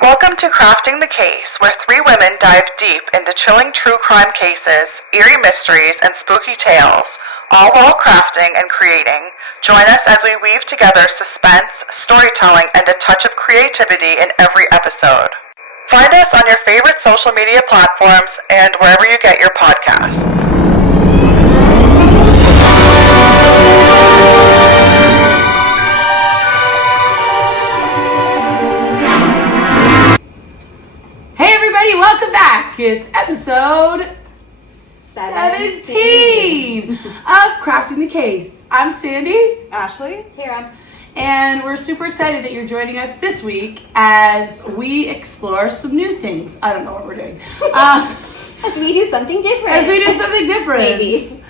Welcome to Crafting the Case, where three women dive deep into chilling true crime cases, eerie mysteries, and spooky tales, all while crafting and creating. Join us as we weave together suspense, storytelling, and a touch of creativity in every episode. Find us on your favorite social media platforms and wherever you get your podcasts. Welcome back. It's episode 17 of Crafting the Case. I'm Sandi. Ashley. Tara. And we're super excited that you're joining us this week as we explore some new things. I don't know what we're doing. As we do something different. Maybe.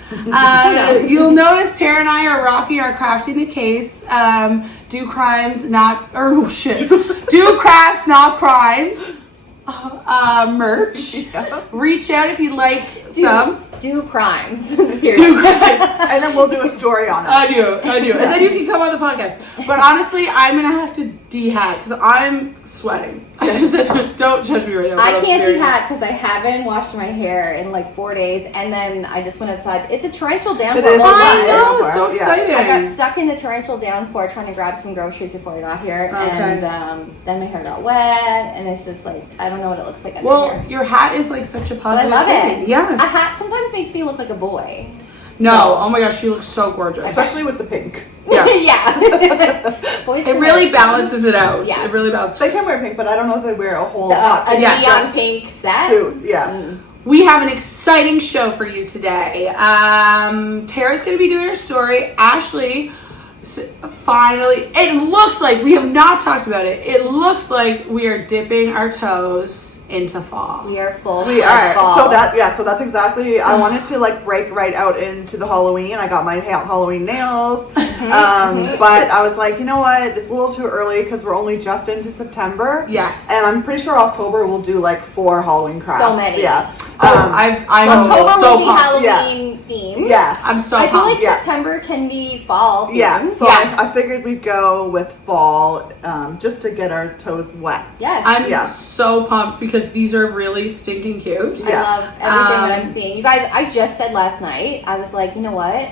You'll notice Tara and I are rocking our Crafting the Case. Do crafts, not crimes. Merch. Yeah. Reach out if you'd like some. Do crimes. Do crimes. And then we'll do a story on it. I do. And then you can come on the podcast. But honestly, I'm going to have to de-hat because I'm sweating. Don't judge me right now. I can't de-hat because I haven't washed my hair in like 4 days, and then I just went outside. It's a torrential downpour. I know, it's so exciting. I got stuck in the torrential downpour trying to grab some groceries before I got here, and then my hair got wet, and it's just like, I don't know what it looks like under here. Well, your hat is like such a positive I love thing. it. Yes. A hat sometimes makes me look like a boy. No, oh my gosh, she looks so gorgeous. Especially with the pink. Yeah. Yeah. Boys it really balances it out. Yeah. It really balances. They can wear pink, but I don't know if they wear a whole neon pink set. Suit. Yeah. We have an exciting show for you today. Tara's going to be doing her story. Ashley, finally, it looks like, we have not talked about it, it looks like we are dipping our toes into fall. We are full. We are. Fall. So that's exactly, I wanted to like break right out into the Halloween. I got my Halloween nails. But I was like, you know what? It's a little too early because we're only just into September. Yes. And I'm pretty sure October we'll do like 4 Halloween crafts. So many. Yeah. I'm October so will be pumped. Halloween themed. Yeah. I'm so I feel pumped. like September can be fall themed. Yeah. So I figured we'd go with fall just to get our toes wet. Yes. I'm so pumped because these are really stinking cute. I love everything that I'm seeing. You guys, I just said last night, I was like, you know what?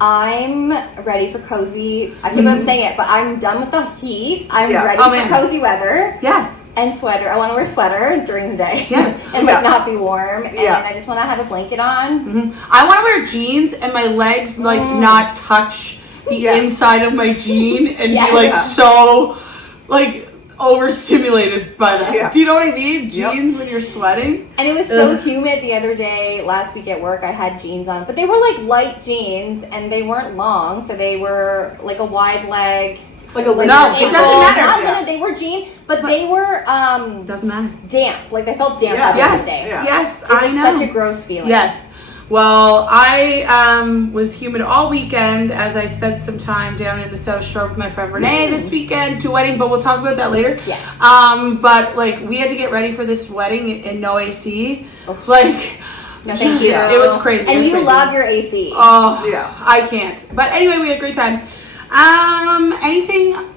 I'm ready for cozy. I keep on saying it, but I'm done with the heat. I'm ready for cozy weather. Yes. And sweater. I want to wear a sweater during the day. Yes. And not be warm. And I just want to have a blanket on. Mm-hmm. I want to wear jeans and my legs not touch the inside of my jean and be like so overstimulated by that. Yeah. Do you know what I mean? Jeans when you're sweating. And it was so humid the other day, last week at work, I had jeans on. But they were like light jeans and they weren't long, so they were like a wide leg. No, it doesn't matter. They were jeans, but they were doesn't matter. Damp. Like they felt damp the other day. Yes, I know. It was such a gross feeling. Yes. Well, I was humid all weekend as I spent some time down in the South Shore with my friend Renee this weekend to a wedding, but we'll talk about that later. Yes. But we had to get ready for this wedding in no AC. No, thank you. It was crazy. And you love your AC. Oh, yeah. I can't. But anyway, we had a great time.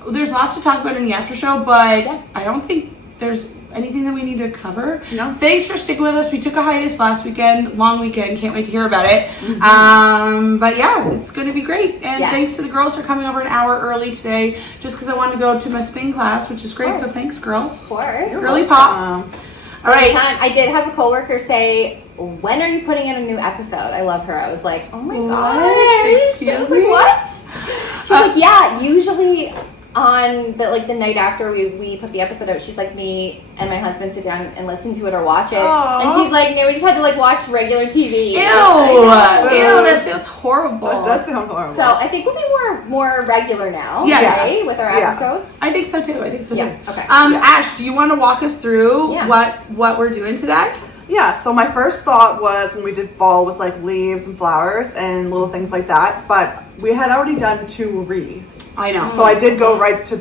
There's lots to talk about in the after show, but I don't think there's anything that we need to cover. No. Thanks for sticking with us. We took a hiatus last weekend, long weekend. Can't wait to hear about it. Mm-hmm. But it's going to be great. And thanks to the girls for coming over an hour early today, just because I wanted to go to my spin class, which is great. So thanks, girls. Of course. Really pops. All right. I did have a coworker say, "When are you putting in a new episode?" I love her. I was like, "Oh my gosh!" She was like, "What?" She's like, "Yeah, usually." On the night after we put the episode out, she's like, me and my husband sit down and listen to it or watch it. Aww. And she's like, no, we just had to watch regular TV. Ew, that sounds horrible. That does sound horrible. So I think we'll be more regular now, right, with our episodes. I think so too. Yeah. Okay. Ash, do you want to walk us through what we're doing today? Yeah, so my first thought was when we did fall was leaves and flowers and little things like that, but we had already done 2 wreaths. I know. So I did go right to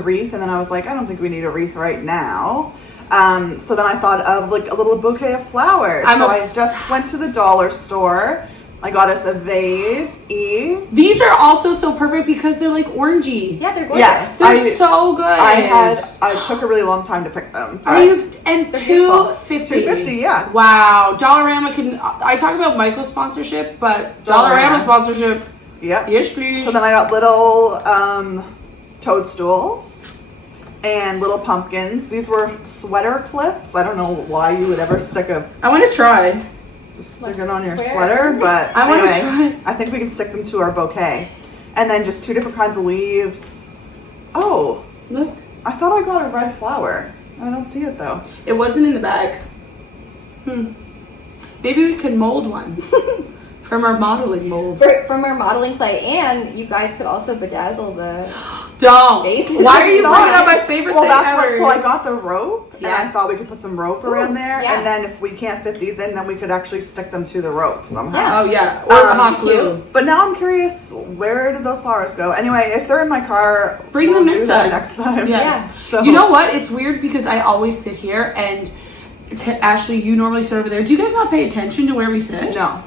wreath, and then I was like, I don't think we need a wreath right now. So then I thought of a little bouquet of flowers. I just went to the dollar store, I got us a vase, These are also so perfect because they're like orangey. Yeah, they're gorgeous. Yes. They're so good. I took a really long time to pick them. Are you and They're $2.50? $2.50, yeah. Wow, Dollarama can. I talk about Michael's sponsorship, but Dollarama. Dollarama sponsorship. Yep. Yes, please. So then I got little toadstools and little pumpkins. These were sweater clips. I don't know why you would ever stick it I want to try. on your Where? sweater, but I wanna anyway, try. I think we can stick them to our bouquet. And then just 2 different kinds of leaves. Oh, Look, I thought I got a red flower. I don't see it though. it wasn't in the bag. Maybe we could mold one from our modeling mold. From our modeling clay, and you guys could also bedazzle the Don't. Bases. Why are you No. bringing up my favorite Well, thing that's ever? what. So I got the rope, and I Yes. thought we could put some rope around there, yeah. and then if we can't fit these in, then we could actually stick them to the rope somehow. Yeah. Oh yeah, or hot glue. cute. But now I'm curious, where did those flowers go? Anyway, if they're in my car, Bring we'll them do next that time. next time. Yes. Yeah. So You know what? It's weird because I always sit here and Ashley, you normally sit over there. Do you guys not pay attention to where we sit? No,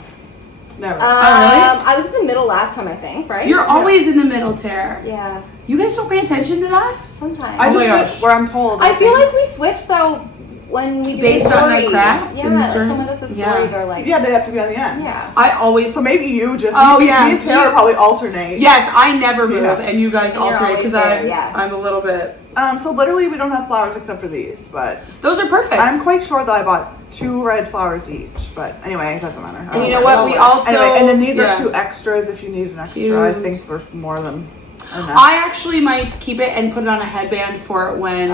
never. really? I was in the middle last time, I think, right? You're always in the middle, Tara. Yeah, You guys don't pay attention to that? sometimes. I Oh my just gosh. where I'm told. I feel like we switch though when we do Based the on story. the craft Yeah, and like certain- someone does the story, yeah. they're like, yeah, they have to be on the end. yeah. I always. So maybe you just. Oh, me, yeah. Me and Tara probably alternate. Yes, I never move, Yeah. and you guys And you're alternate because always there, yeah. I'm a little bit. So literally, we don't have flowers except for these, but Those are perfect. I'm quite sure that I bought 2 red flowers each. But anyway, it doesn't matter. I and don't you know know. what? We also. Anyway, and then these yeah. are 2 extras if you need an extra. I Cute. think for more than enough. I actually might keep it and put it on a headband for when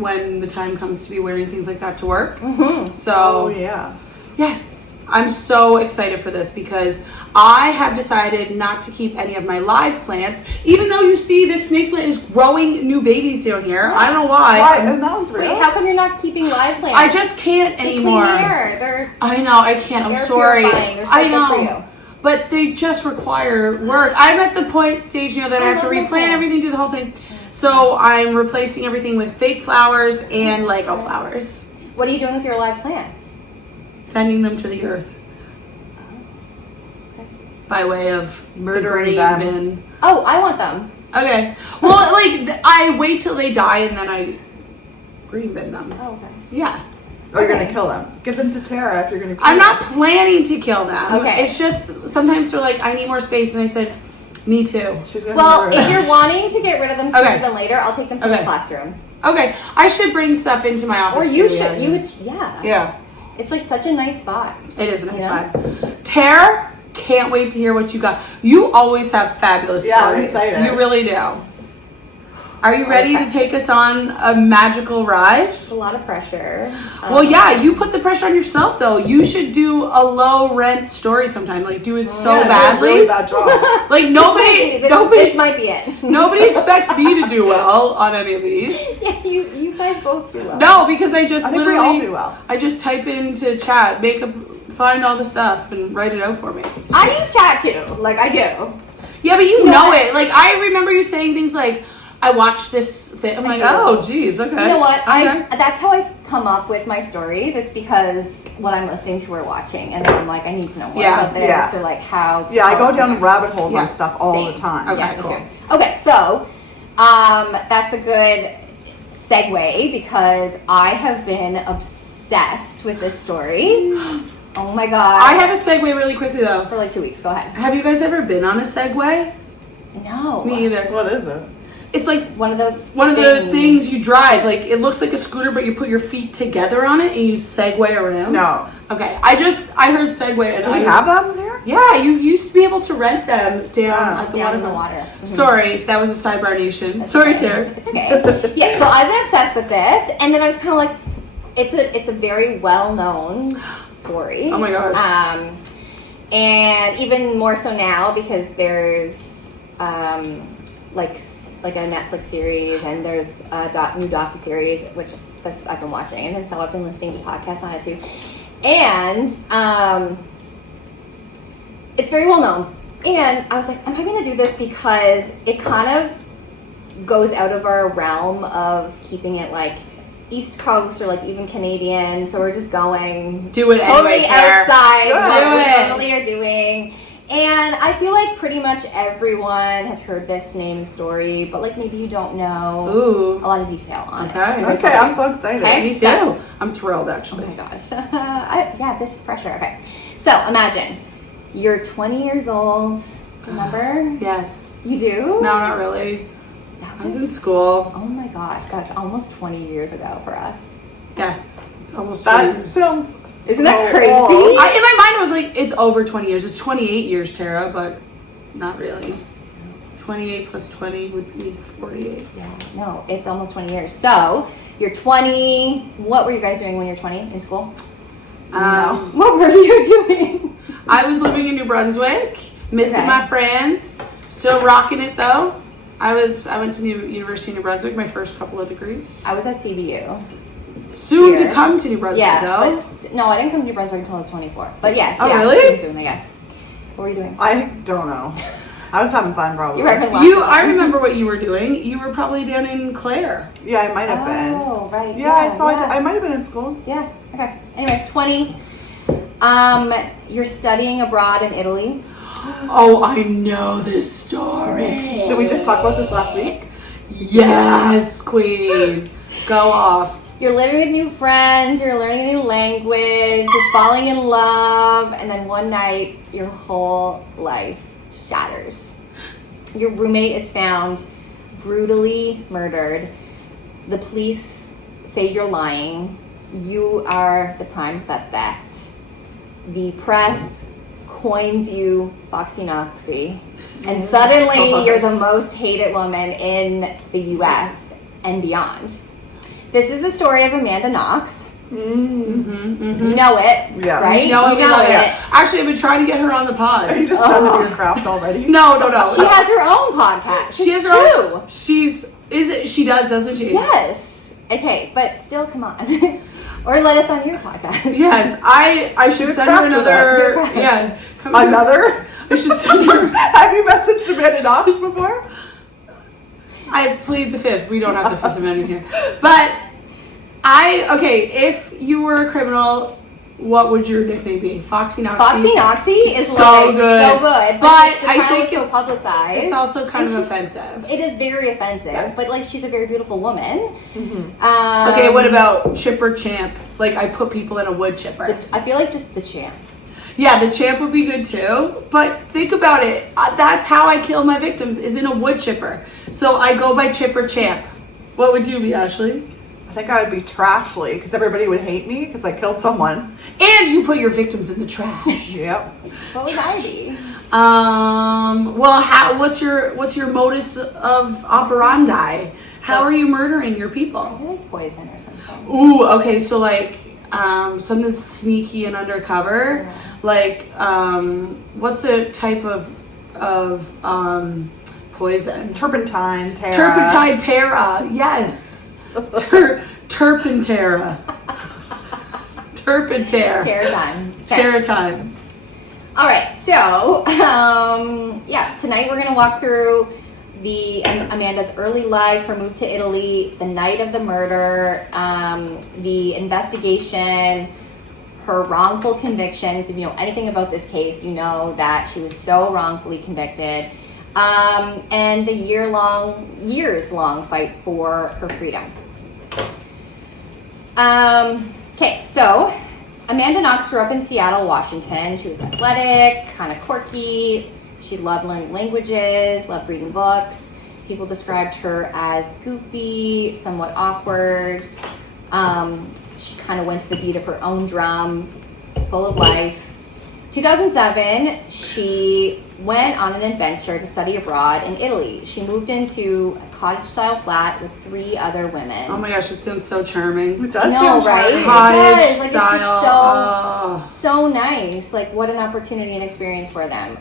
when the time comes to be wearing things like that to work. Mm-hmm. So Oh yes. yes, I'm so excited for this because I have decided not to keep any of my live plants, even though you see this snake plant is growing new babies down here. I don't know why. Why? And that one's real. Wait, how come you're not keeping live plants? I just can't They anymore. clean the air. They're I know, I can't. I'm Air sorry. purifying. They're so I good know. for you. But they just require work. I'm at the stage now that I have to love replant plants. everything, do the whole thing. So I'm replacing everything with fake flowers and Lego flowers. What are you doing with your live plants? Sending them to the earth. By way of Murdering the green them. bin. Oh, I want them. Okay. Well, like, I wait till they die and then I green bin them. Oh, okay. Yeah. Or you're Okay. gonna kill them. Give them to Tara if you're gonna kill I'm them. not planning to kill them. Okay. It's just, sometimes they're like, I need more space. And I said, me too. She's gonna Well, murder if them. you're wanting to get rid of them sooner Okay. than later, I'll take them from Okay. the classroom. Okay. I should bring stuff into my office. Or you too, should. yeah. You would. Yeah. Yeah. It's like such a nice spot. It is a nice Yeah. vibe. Tara, can't wait to hear what you got. You always have fabulous Yeah, I'm stories. excited. You really do. Are you ready Okay. to take us on a magical ride? It's a lot of pressure. Well, yeah, you put the pressure on yourself, though. You should do a low rent story sometime. Like, do it so Yeah, you did a badly. really bad job. Like, nobody, This might be it. nobody expects me to do well on any of these. Yeah, you guys both do well. No, because I just I think we literally, all do well. I just type into chat, find all the stuff, and write it out for me. I use chat too. Like I do. Yeah, but you know know what? it. Like, I remember you saying things like, I watched this thing. I'm I like, do. oh, geez, okay. You know what? Okay. That's how I come up with my stories. It's because what I'm listening to or watching, and then I'm like, I need to know more Yeah, about this, yeah. or like how. Yeah, I go how- down rabbit holes Yeah, on stuff all Same. the time. Okay, Yeah, me cool. too. Okay, so that's a good segue because I have been obsessed with this story. Oh my god! I have a segue really quickly, though. for like 2 weeks. Go ahead. Have you guys ever been on a Segway? No, Me either. What is it? It's like One of those. one of the things you drive. Like, it looks like a scooter, but you put your feet together on it and you Segway around. No. Okay, I heard Segway and Do I we have them here? Yeah, you used to be able to rent them down at the down in the waterfront. water. Sorry, that was a sidebar nation. It's Sorry, okay. Tara. It's okay. Yeah, so I've been obsessed with this, and then I was kind of like, it's a very well known story. Oh my gosh. And even more so now because there's like a Netflix series, and there's a new docu-series which I've been watching, and so I've been listening to podcasts on it too, and it's very well known. And I was like, am I going to do this because it kind of goes out of our realm of keeping it like East Coast or like even Canadian, so we're just going Do it totally anyway, Tara. outside Good. what Do we it. normally are doing. And I feel like pretty much everyone has heard this name and story, but like maybe you don't know Ooh. a lot of detail on Okay. it. So here's Okay, what I'm so excited. Okay. Me too. I'm thrilled, actually. Oh my gosh. Yeah, this is pressure. Okay. So imagine you're 20 years old. Remember? Yes. You do? No, not really. That I was in school. Oh my gosh, that's almost 20 years ago for us. Yes. It's almost That 20. sounds Isn't that so crazy? old. In my mind, I was like, it's over 20 years. It's 28 years, Tara, but not really. 28 plus 20 would be 48. Yeah. No, it's almost 20 years. So you're 20. What were you guys doing when you were 20 in school? What were you doing? I was living in New Brunswick, missing Okay. my friends, still rocking it though. I went to University of New Brunswick, my first couple of degrees. I was at CBU. Soon Here. to come to New Brunswick though. But no, I didn't come to New Brunswick until I was 24. But yes, Oh, yeah, really? soon, I guess. What were you doing? I don't know. I was having fun, probably. You were having I remember what you were doing. You were probably down in Clare. Yeah, I might have been. Oh, right. Yeah, so I might have been in school. Yeah. Okay. Anyway, 20. You're studying abroad in Italy. Oh, I know this story. Did we just talk about this last week? Yes, queen. Go off. You're living with new friends. You're learning a new language. You're falling in love, and then one night, your whole life shatters. Your roommate is found brutally murdered. The police say you're lying. You are the prime suspect. The press coins you Foxy Noxy, and suddenly you're the most hated woman in the US and beyond. This is the story of Amanda Knox. You know it, Yeah. right? You know it. Yeah. Actually, I've been trying to get her on the Are pod. you just done with your craft already? No. She has her own podcast. She has her own. She does, doesn't she? Yes. Okay, but still, come on. Or let us on your podcast. Yes, I should was send her craft with another. us. Yeah. come here. Another? I should send her. Have you messaged Amanda Knox before? I plead the fifth. We don't have the Fifth Amendment here. But if you were a criminal, what would your nickname be? Foxy Noxy? Foxy Noxy is so like good. so good. But the I crime think was so it's publicized. It's also kind And of she's- offensive. It is very offensive, Yes. but like she's a very beautiful woman. Okay, what about Chipper Champ? Like I put people in a wood chipper. I feel like just the champ. Yeah, the champ would be good too. But think about it. That's how I kill my victims, is in a wood chipper. So I go by Chipper Champ. What would you be, Ashley? I think I would be Trashly because everybody would hate me because I killed someone. And you put your victims in the trash. Yep. What would I be? Well, what's your modus of operandi? How are you murdering your I people? feel like poison or something. Ooh, okay, so like something sneaky and undercover. Like what's a type of poison? Turpentine, Tara. Turpentine Terra, yes. Turpentera. Turpentera. Terror time. Okay. Terror time. All right, so tonight we're gonna walk through Amanda's early life, her move to Italy, the night of the murder, the investigation, her wrongful convictions. If you know anything about this case, you know that she was so wrongfully convicted, and the years long fight for her freedom. Okay, so Amanda Knox grew up in Seattle, Washington. She was athletic, kind of quirky. She loved learning languages, loved reading books. People described her as goofy, somewhat awkward. She kind of went to the beat of her own drum, full of life. 2007, she went on an adventure to study abroad in Italy. She moved into a cottage-style flat with 3 other women. Oh my gosh, it sounds so charming. It does No, sound right? charming. Cottage does. Like, it's just style. so nice. Like, what an opportunity and experience for them.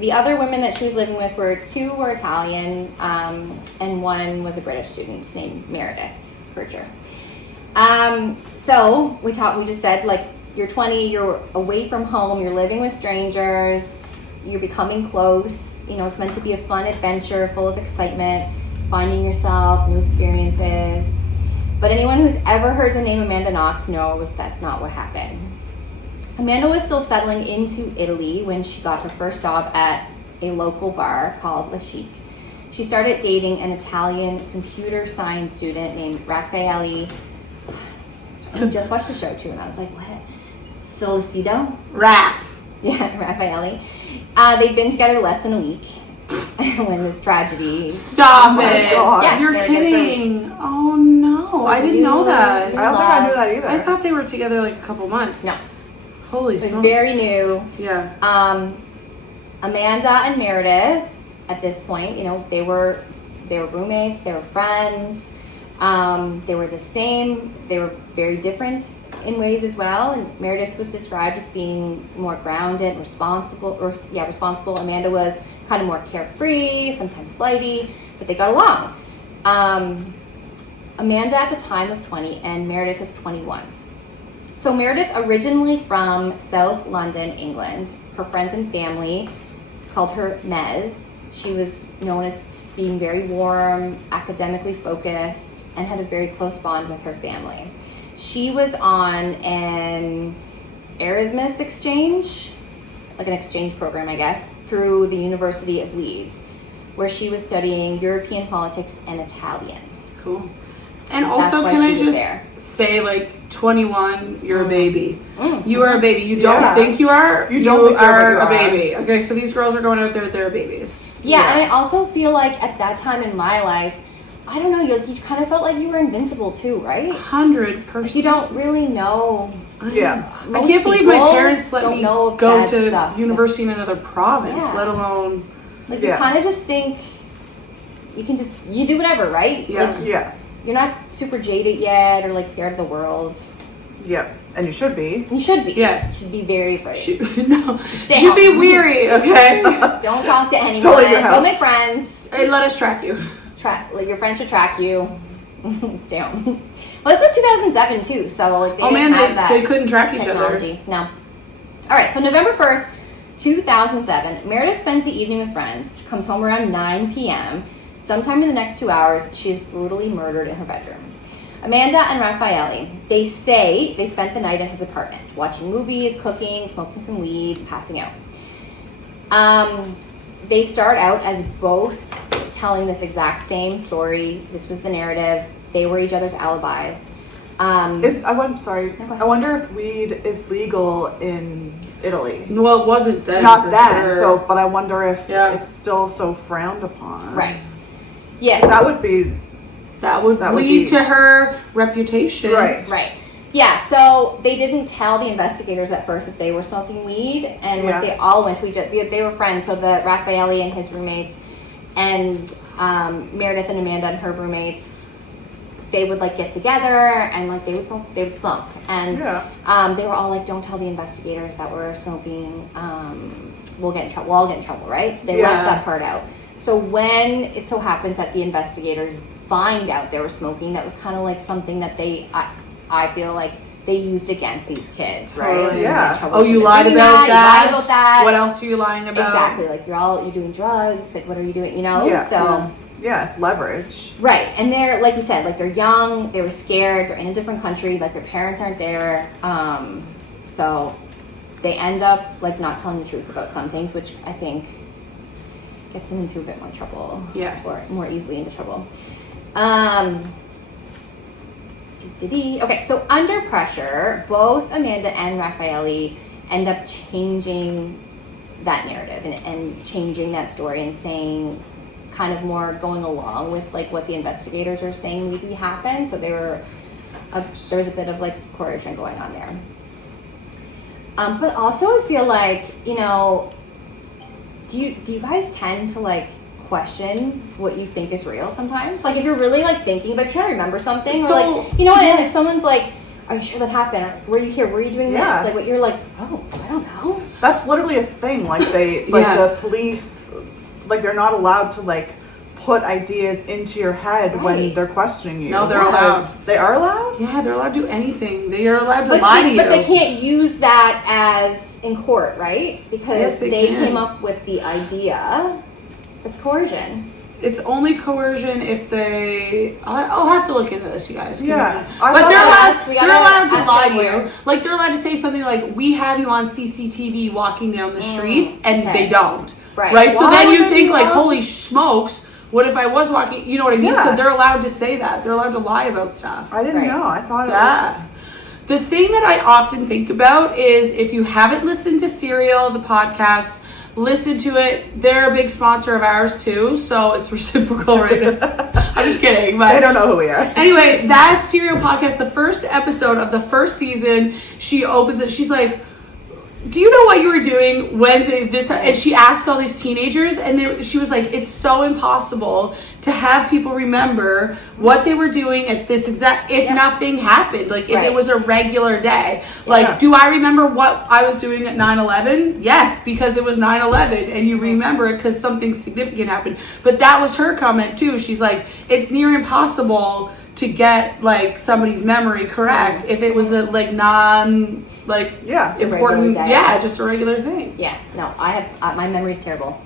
The other women that she was living with were 2 were Italian, and 1 was a British student named Meredith Kercher. So we just said, like, you're 20, you're away from home, you're living with strangers, you're becoming close. You know, it's meant to be a fun adventure full of excitement, finding yourself, new experiences. But anyone who's ever heard the name Amanda Knox knows that's not what happened. Amanda was still settling into Italy when she got her first job at a local bar called La Chic. She started dating an Italian computer science student named Raffaele. I just watched the show too, and I was like, what? Solicido? Raph. Yeah, Raffaele. They'd been together less than a week when this tragedy. Stop my it. God. Yeah, You're they're kidding. Oh no. I didn't know that. I don't think I knew that either. I thought they were together like a couple months. No, Holy it was smokes. very new. Yeah. Amanda and Meredith, at this point, you know, they were roommates, they were friends, they were the same, they were very different in ways as well. And Meredith was described as being more grounded, responsible. Amanda was kind of more carefree, sometimes flighty, but they got along. Amanda at the time was 20 and Meredith was 21. So Meredith, originally from South London, England, her friends and family called her Mez. She was known as being very warm, academically focused, and had a very close bond with her family. She was on an Erasmus exchange, like an exchange program, I guess, through the University of Leeds, where she was studying European politics and Italian. Cool. And That's also, why can she I was just there. say, like, 21, you're a baby. Mm. You are a baby. You don't Yeah. think you are. You don't think are you're, a but you are. baby. Okay, so these girls are going out there. They're babies. Yeah, and I also feel like at that time in my life, I don't know, you kind of felt like you were invincible too, right? 100%. Like you don't really know. Yeah. I Most can't believe my people parents let don't me know go bad to stuff. university in another province, Yeah. let alone. Like Yeah. you kind of just think you do whatever, right? Yeah. Like, Yeah. you're not super jaded yet or like scared of the world. Yeah. And you should be. You should be. Yes. You should be very afraid. No. Stay You be home. weary, okay? Don't talk to anyone. Don't leave your house. Don't make friends. Hey, let us track you. Like your friends should track you. Stay home. Well, this was 2007 too, so like they Oh didn't man, have that they couldn't track each other. technology. No. All right, so November 1st, 2007, Meredith spends the evening with friends. She comes home around 9 p.m. Sometime in the next 2 hours, she is brutally murdered in her bedroom. Amanda and Raffaele, they say they spent the night at his apartment, watching movies, cooking, smoking some weed, passing out. They start out as both telling this exact same story. This was the narrative. They were each other's alibis. I ahead. wonder if weed is legal in Italy. Well, it wasn't then. Not for then. sure. So, but I wonder if Yeah. it's still so frowned upon. Right. Yes. That would be that would that would lead be- to her reputation. right. Right. Yeah, so they didn't tell the investigators at first that they were smoking weed, and like Yeah. they all went to each other. They were friends, so the Raffaele and his roommates, and Meredith and Amanda and her roommates, they would like get together and like they would smoke, and Yeah. they were all like, "Don't tell the investigators that we're smoking. We'll get in trouble. We'll all get in trouble, right?" So they Yeah. left that part out. So when it so happens that the investigators find out they were smoking, that was kind of like something that I feel like they used against these kids, right? Totally. Yeah. Oh, you lied Doing about You that? lied about that. What else are you lying about? Exactly. Like you're doing drugs. Like what are you doing? You know. Yeah. So Yeah, it's leverage. right, and they're like you said, like they're young. They were scared. They're in a different country. Like their parents aren't there. So they end up like not telling the truth about some things, which I think gets them into a bit more trouble. Yes. Or more easily into trouble. Okay, so under pressure, both Amanda and Raffaele end up changing that narrative and changing that story and saying kind of more going along with like what the investigators are saying maybe happened. So there was a bit of like coercion going on there. But also I feel like, you know, do you guys tend to like question what you think is real sometimes? Like if you're really like thinking about trying to remember something, or like, you know what, and if someone's like, are you sure that happened? Or were you here? Were you doing Yes. this? Like what you're like, oh, I don't know. That's literally a thing. Like Yeah. the police, like they're not allowed to like put ideas into your head when Right. they're questioning you. No, they're Because- allowed. They are allowed? Yeah, they're allowed to do anything. They are allowed to But lie to you. they can't use that as in court, right? Because Yes, they they can. came up with the idea. That's coercion. It's only coercion if they. I'll have to look into this, you guys. Yeah. But they're allowed to lie to lawyer. you. Like, they're allowed to say something like, we have you on CCTV walking down the street, and okay. they don't. Right. So Why then would you they think, be like, allowed holy smokes, what if I was walking? You know what I mean? Yes. So they're allowed to say that. They're allowed to lie about stuff. I didn't Right. know. I thought it Yeah. was. The thing that I often think about is if you haven't listened to Serial, the podcast, listen to it. They're a big sponsor of ours too, so it's reciprocal right now. I'm just kidding. But They don't know who we are. anyway, that Serial podcast, the first episode of the first season, she opens it. She's like, do you know what you were doing Wednesday this? And she asked all these teenagers, and she was like, it's so impossible to have people remember what they were doing at this exact, if nothing happened, like if it Right. was a regular day. Like, do I remember what I was doing at 9/11? Yes, because it was 9/11, and you remember it because something significant happened. But that was her comment too. She's like, it's near impossible to get like somebody's memory correct if it was a like non like Yeah. Just a important regular day. just a regular thing. Yeah, no, I have my memory's terrible.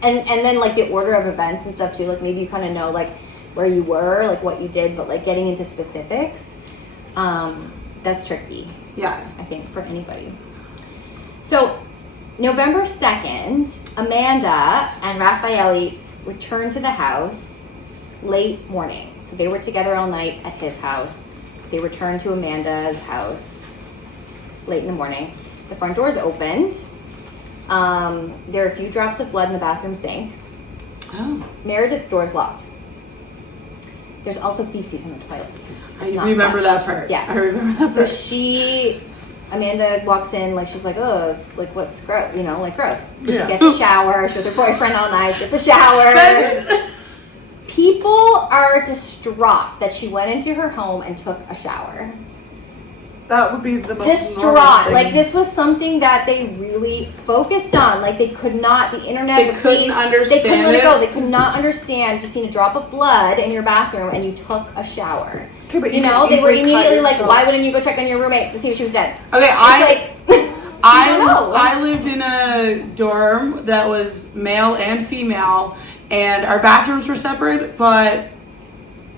and then like the order of events and stuff too, like maybe you kind of know like where you were, like what you did, but like getting into specifics, that's tricky, Yeah. I think, for anybody. So November 2nd, Amanda and Raffaele returned to the house late morning. So they were together all night at his house. They returned to Amanda's house late in the morning. The front door's opened. There are a few drops of blood in the bathroom sink. Oh. Meredith's door is locked. There's also feces in the toilet. I It's not remember flushed. that part. Yeah. I remember that So part. Amanda walks in, like, she's like, oh, it's like, what's gross, you know, like, gross. She Yeah. gets a shower. She was with her boyfriend all night, gets a shower. People are distraught that she went into her home and took a shower. That would be the most normal Distraught. thing. Like, this was something that they really focused on. Like, they could not, the internet, They the couldn't police, understand they couldn't let it go. it. They could not understand just seeing a drop of blood in your bathroom and you took a shower. Okay, but You you know, can they were easily cut immediately like, yourself. why wouldn't you go check on your roommate to see if she was dead? Okay, It's like, I don't know. I lived in a dorm that was male and female, and our bathrooms were separate, but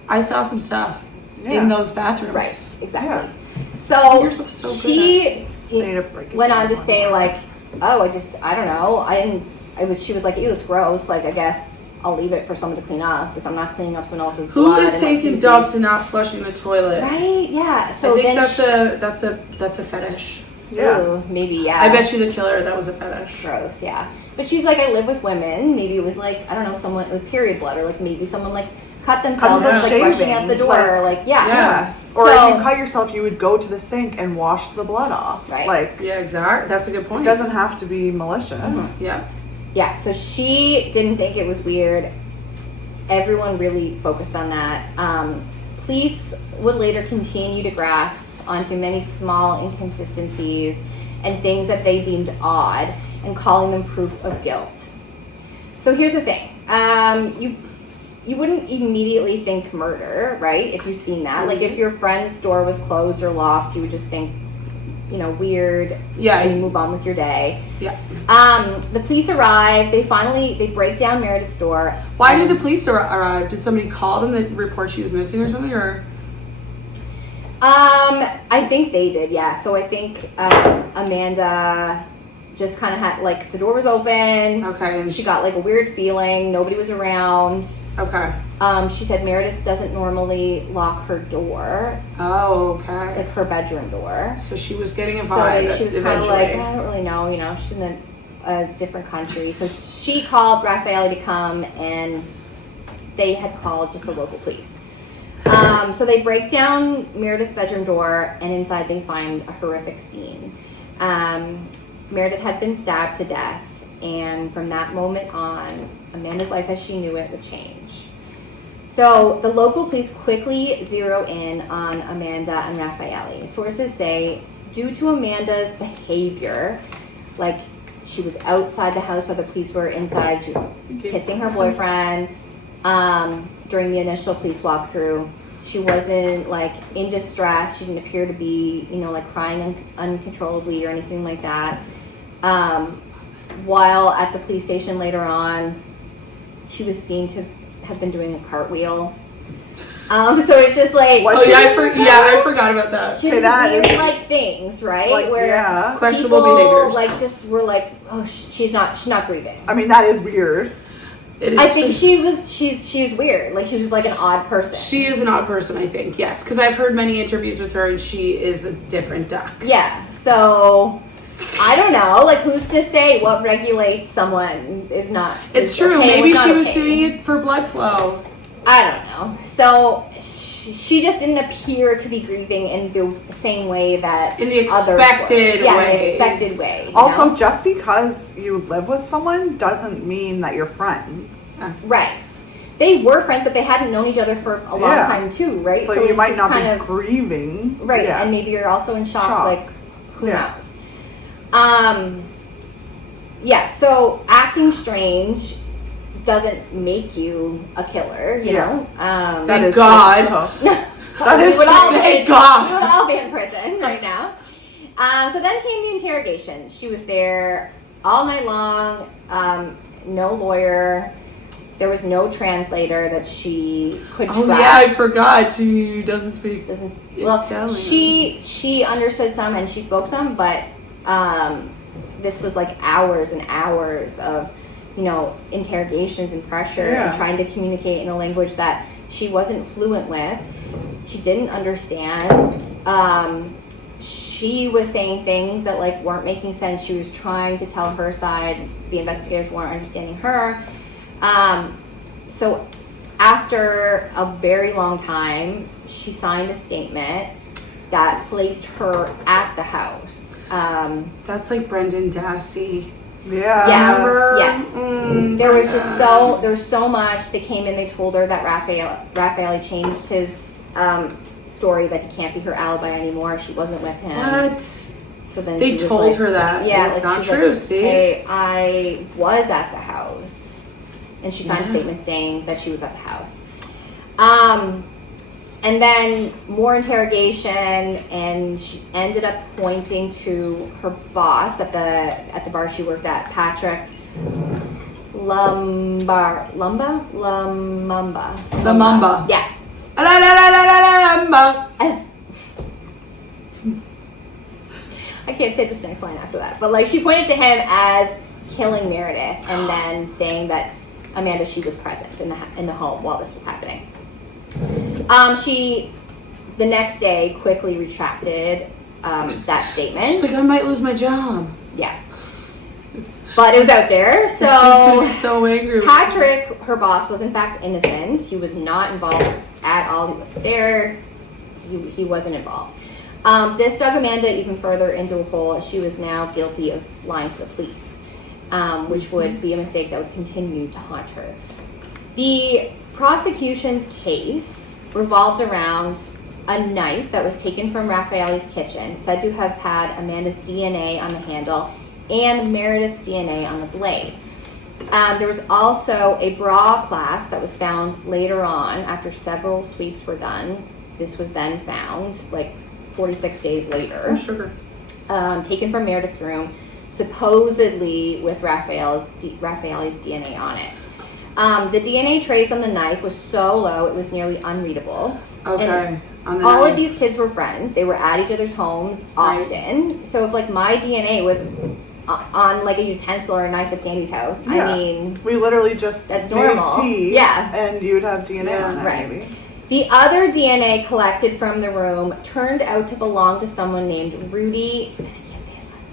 I saw some stuff Yeah. in those bathrooms. Right, exactly. Yeah. So You're so good she I need to break it went down on to one say more. like, oh, I don't know. She was like, ew, it's gross. Like, I guess I'll leave it for someone to clean up because I'm not cleaning up someone else's Who blood. is and, like, taking feces. dumps and not flushing the toilet? Right, yeah. So I think then that's a fetish. Yeah. Ooh, maybe, yeah. I bet you the killer that was a fetish. Gross, yeah. But she's like, I live with women. Maybe it was like, I don't know, someone with period blood, or like maybe someone like cut themselves, themselves like rushing shaving, out the door, like yeah. Yes. So- Or if you cut yourself, you would go to the sink and wash the blood off. Right. Like, Yeah, exactly. That's a good point. it doesn't have to be malicious. Yeah. Yeah, so she didn't think it was weird. Everyone really focused on that. Police would later continue to grasp onto many small inconsistencies and things that they deemed odd and calling them proof of guilt. So here's the thing. You wouldn't immediately think murder, right? If you've seen that. Like if your friend's door was closed or locked, you would just think, weird. Yeah. And you move on with your day. Yeah. The police arrive. They break down Meredith's door. Why did the police arrive? Did somebody call them to report she was missing or something? Or I think they did, yeah. So I think Amanda just kind of had, like, the door was open. okay, and She got, like, a weird feeling. Nobody was around. okay. She said Meredith doesn't normally lock her door, Oh, okay. like her bedroom door. So she was getting a So vibe. like, she was kind of eventually. like, I don't really know, she's in a different country. So she called Raffaele to come, and they had called just the local police. So they break down Meredith's bedroom door, and inside they find a horrific scene. Meredith had been stabbed to death, and from that moment on, Amanda's life as she knew it would change. So the local police quickly zero in on Amanda and Raffaele. Sources say, due to Amanda's behavior, like she was outside the house while the police were inside, she was kissing her boyfriend during the initial police walkthrough. She wasn't like in distress. She didn't appear to be, like crying uncontrollably or anything like that. While at the police station later on, she was seen to have been doing a cartwheel. So it's just like, What? Oh yeah, I forgot about that. she was that weird is- like things, right? Like, Where yeah. Questionable people, behaviors. like, just were like, oh, she's not grieving. I mean, that is weird. It is I think she was weird. Like, she was like an odd person. She is an odd person, I think. Yes, because I've heard many interviews with her, and she is a different duck. Yeah. So I don't know. Like, who's to say what regulates someone is not? It's is true. okay, Maybe what's she not was okay. doing it for blood flow. I don't know. So she just didn't appear to be grieving in the same way that In the others were. expected Yeah, way. in the expected way. you Also, know? just because you live with someone doesn't mean that you're friends. Right. They were friends, but they hadn't known each other for a long Yeah. time too, right? So you it's might just not kind be of grieving. right, Yeah. and maybe you're also in shock. Shock. Like, who Yeah. knows? Yeah. So acting strange doesn't make you a killer, you Yeah. know. That Thank is God. That we is would all thank be, God. we would all be in prison right now. So then came the interrogation. She was there all night long. No lawyer. There was no translator that she could Oh trust. yeah, I forgot. She doesn't speak. Well, Italian. she understood some and she spoke some, but this was like hours and hours of, you know, interrogations and pressure Yeah. and trying to communicate in a language that she wasn't fluent with. She didn't understand. She was saying things that like weren't making sense. She was trying to tell her side. The investigators weren't understanding her. So after a very long time, she signed a statement that placed her at the house. That's like Brendan Dassey. Yeah. Yes. There was so much. They came in. They told her that Raphael changed his story, that he can't be her alibi anymore. She wasn't with him. What? So then They she was told like, her that. Yeah, It's like, not she was true, like, see? Hey, I was at the house, and she signed a Yeah. statement saying that she was at the house. And then more interrogation, and she ended up pointing to her boss at the bar she worked at, Patrick Lumumba. Yeah. La, la, la, la, la, la, As I can't say this next line after that, but like she pointed to him as killing Meredith, and then saying that Amanda, she was present in the home while this was happening. She the next day quickly retracted that statement. She's like, I might lose my job. Yeah, but it was out there, She's gonna be so so angry. with me. Patrick, her boss, was in fact innocent. He was not involved at all. He wasn't there. He wasn't involved. This dug Amanda even further into a hole. She was now guilty of lying to the police, which would be a mistake that would continue to haunt her. The prosecution's case revolved around a knife that was taken from Raphael's kitchen, said to have had Amanda's DNA on the handle and Meredith's DNA on the blade. There was also a bra clasp that was found later on after several sweeps were done. This was then found like 46 days later. Oh, sugar. Taken from Meredith's room, supposedly with Raphael's DNA on it. The DNA trace on the knife was so low it was nearly unreadable. Okay. And all of these kids were friends. They were at each other's homes Right. often. So if like my DNA was on like a utensil or a knife at Sandy's house, Yeah. I mean, We literally just That's made normal. tea, Yeah. and you'd have DNA Yeah. on that, Right. maybe. the other DNA collected from the room turned out to belong to someone named Rudy. I can't say his last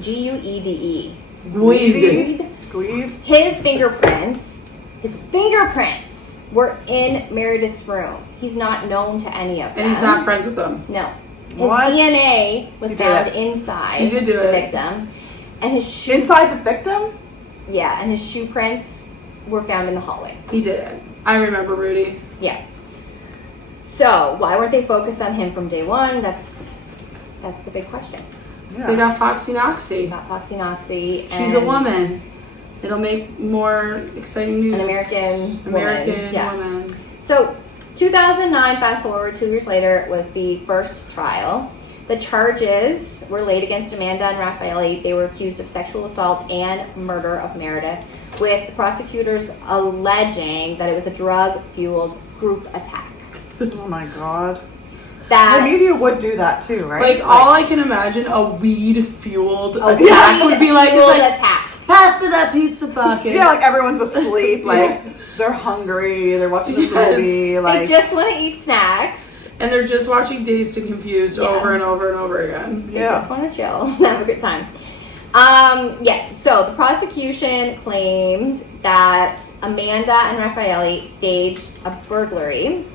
name. Guede. Guide. Guide. His fingerprints were in Meredith's room. He's not known to any of them. And he's not friends with them. No. His What? DNA was He did found it. inside He did do the it. victim. And his shoe Inside the victim? and his shoe prints were found in the hallway. He did it. I remember Rudy. Yeah. So why weren't they focused on him from day one? That's the big question. So they got Foxy Noxy. About Foxy Noxy. She's a woman. It'll make more exciting news. An American woman. Yeah. woman. So 2009, fast forward 2 years later, was the first trial. The charges were laid against Amanda and Raffaele. They were accused of sexual assault and murder of Meredith, with the prosecutors alleging that it was a drug-fueled group attack. Oh my god. That The media would do that too, right? Like, all I can imagine a weed-fueled attack would be like, weed-fueled it's like, attack. pass me that pizza bucket. Yeah, like everyone's asleep, like they're hungry, they're watching the movie, They like just want to eat snacks. And they're just watching Dazed and Confused over and over and over again. They just want to chill and have a good time. Yes, so the prosecution claimed that Amanda and Raffaele staged a burglary.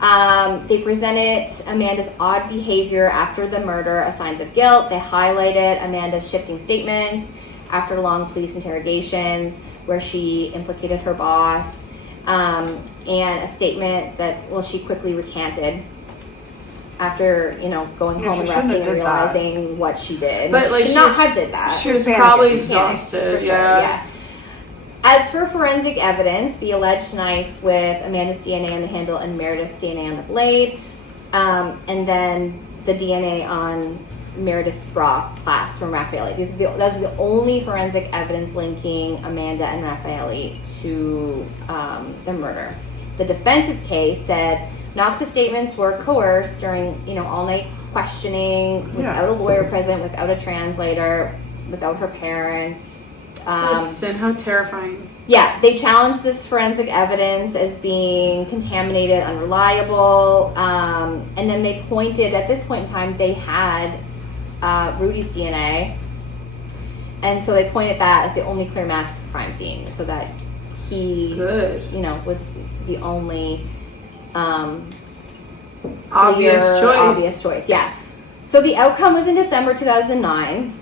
They presented Amanda's odd behavior after the murder as signs of guilt. They highlighted Amanda's shifting statements after long police interrogations where she implicated her boss, and a statement that, well, she quickly recanted after, going home and resting and realizing what she did. But, like, she not have did that. She was probably exhausted, for yeah. As for forensic evidence, the alleged knife with Amanda's DNA on the handle and Meredith's DNA on the blade, and then the DNA on Meredith's bra clasp from Raffaele. That was the only forensic evidence linking Amanda and Raffaele to the murder. The defense's case said Knox's statements were coerced during, all-night questioning, without a lawyer present, without a translator, without her parents. Listen, how terrifying. Yeah, they challenged this forensic evidence as being contaminated, unreliable, and then they pointed, at this point in time, they had Rudy's DNA, and so they pointed that as the only clear match to the crime scene, so that he, was the only obvious choice. Yeah. So the outcome was in December 2009.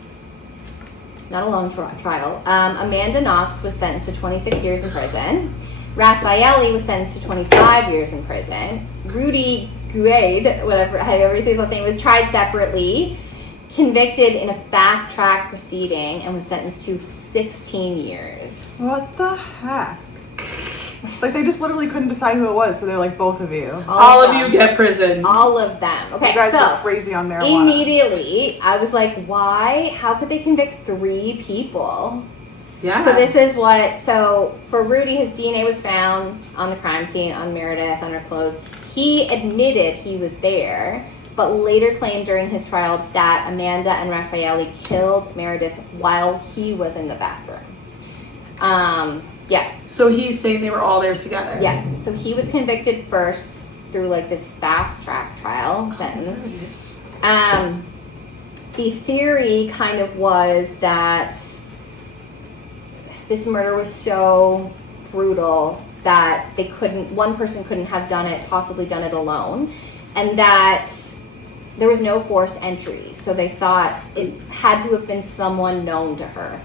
Not a long trial. Amanda Knox was sentenced to 26 years in prison. Raffaele was sentenced to 25 years in prison. Rudy Guade, however you say his last name, was tried separately, convicted in a fast-track proceeding, and was sentenced to 16 years. What the heck? Like, they just literally couldn't decide who it was, so they're like, both of you. All of you get prison. All of them. Okay, you guys so are crazy on marijuana. Immediately, I was like, why? How could they convict 3 people? Yeah. So for Rudy, his DNA was found on the crime scene, on Meredith, on her clothes. He admitted he was there, but later claimed during his trial that Amanda and Raffaele killed Meredith while he was in the bathroom. Yeah. So he's saying they were all there together. Yeah. So he was convicted first through this fast track trial sentence. The theory kind of was that this murder was so brutal that one person couldn't have possibly done it alone, and that there was no forced entry. So they thought it had to have been someone known to her.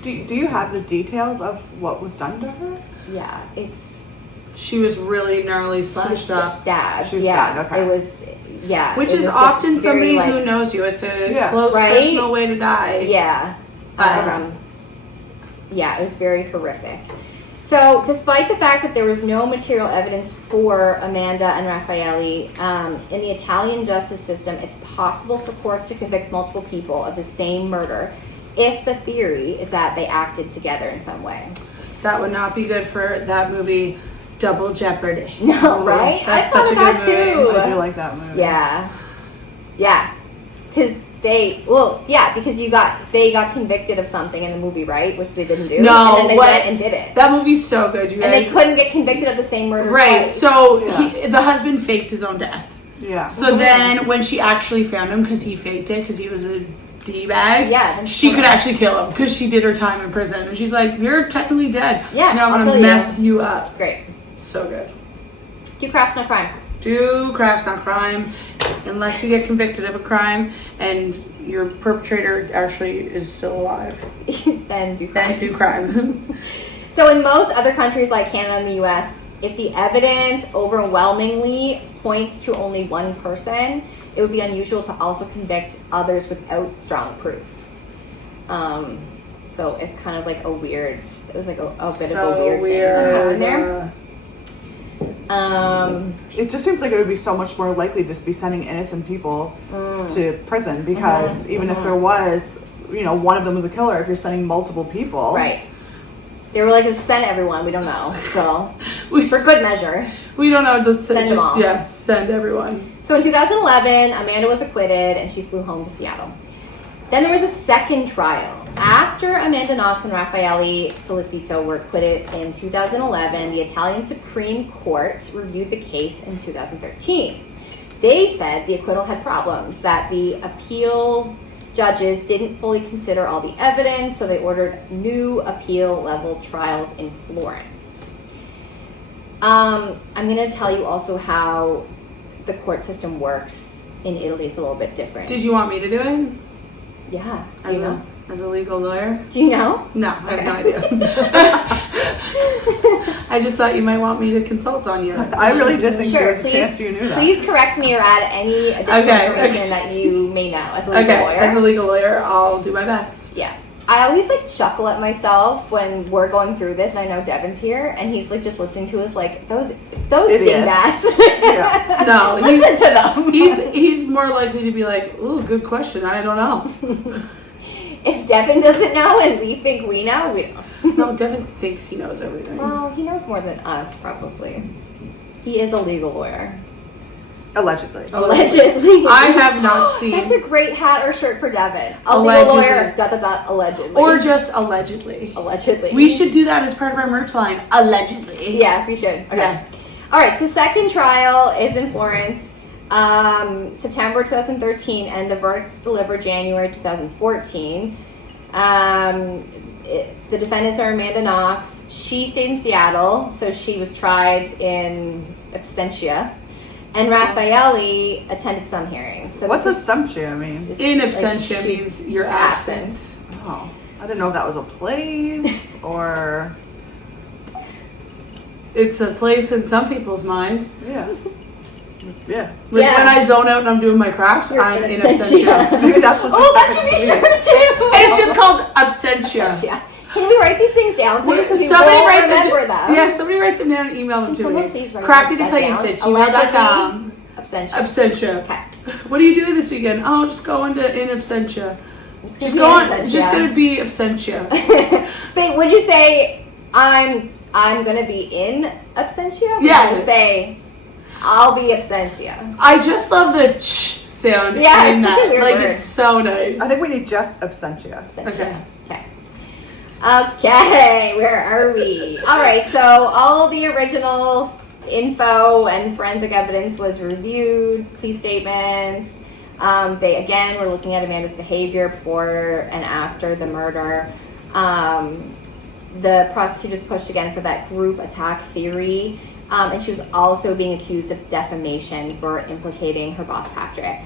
Do you have the details of what was done to her? Yeah, she was really gnarly slashed up. Stabbed. She was stabbed, okay. It was, Which is was often just very, somebody who knows you. It's a close right? personal way to die. Yeah. Yeah, it was very horrific. So, despite the fact that there was no material evidence for Amanda and Raffaele, in the Italian justice system, it's possible for courts to convict multiple people of the same murder if the theory is that they acted together in some way. That would not be good for that movie, Double Jeopardy. No, right? That's I such a thought good that movie. too. I do like that movie. Yeah. Yeah. Because they got convicted of something in the movie, right? Which they didn't do. No, and then they went and did it. That movie's so good, you guys. And they couldn't get convicted of the same murder Right. twice. So the husband faked his own death. Yeah. So then when she actually found him, because he faked it, because he was a D-bag, then she could actually kill him because she did her time in prison. And she's like, you're technically dead. Yeah, so now I'm I'll going to kill mess you up. It's great. So good. Do crafts, not crime. Do crafts, not crime. Unless you get convicted of a crime and your perpetrator actually is still alive. Then do crime. Then do crime. So in most other countries like Canada and the US, if the evidence overwhelmingly points to only one person, it would be unusual to also convict others without strong proof. So it's kind of like a weird, it was like a bit of a weird thing that happened there. It just seems like it would be so much more likely to just be sending innocent people to prison because even if there was, one of them was a killer, if you're sending multiple people. Right. They were like, just send everyone. We don't know. So, for good measure. We don't know. Let's send them all. Yes, send everyone. So in 2011, Amanda was acquitted and she flew home to Seattle. Then there was a second trial. After Amanda Knox and Raffaele Solicito were acquitted in 2011, the Italian Supreme Court reviewed the case in 2013. They said the acquittal had problems, that the appeal judges didn't fully consider all the evidence, so they ordered new appeal-level trials in Florence. I'm going to tell you also how the court system works in Italy. It's a little bit different. Did you want me to do it? Yeah. Do you know? As a legal lawyer? Do you know? No, I have no idea. I just thought you might want me to consult on you. I really did think there was a chance you knew that. Please correct me or add any additional information that you may know as a legal lawyer. As a legal lawyer, I'll do my best. Yeah. I always chuckle at myself when we're going through this, and I know Devin's here, and he's just listening to us those dingbats. Yeah. No, listen to them. He's more likely to be like, ooh, good question. I don't know. If Devin doesn't know and we think we know, we don't. No, Devin thinks he knows everything. Well, he knows more than us, probably. He is a legal lawyer. Allegedly. I have not seen. That's a great hat or shirt for Devin. A Allegedly. legal lawyer, ... allegedly. Or just allegedly. Allegedly. We should do that as part of our merch line. Allegedly. Yeah, we should. Okay. Yes. All right, so second trial is in Florence, September 2013, and the verdict's delivered January 2014. The defendants are Amanda Knox. She stayed in Seattle, so she was tried in absentia. And Raffaele attended some hearings. So what's absentia mean? In absentia means you're absent. Oh, I didn't know if that was a place or... It's a place in some people's mind. Yeah. Yeah. When I zone out and I'm doing my crafts, I'm in absentia. Maybe that's what that should be sure too. It's just called absentia. Can we write these things down, please? Somebody write remember them. Yeah, somebody write them down and email them to me. Someone please write crafty@gmail.com. Absentia. Okay. What are you doing this weekend? Oh, just going to in absentia. Just gonna be absentia. But would you say I'm gonna be in absentia? Yeah. Would you say I'll be absentia? I just love the ch sound. Yeah, in it's that. such a weird word. It's so nice. I think we need just absentia. Okay, where are we? All right, so all the original info and forensic evidence was reviewed, police statements. They, again, were looking at Amanda's behavior before and after the murder. The prosecutors pushed again for that group attack theory. And she was also being accused of defamation for implicating her boss, Patrick.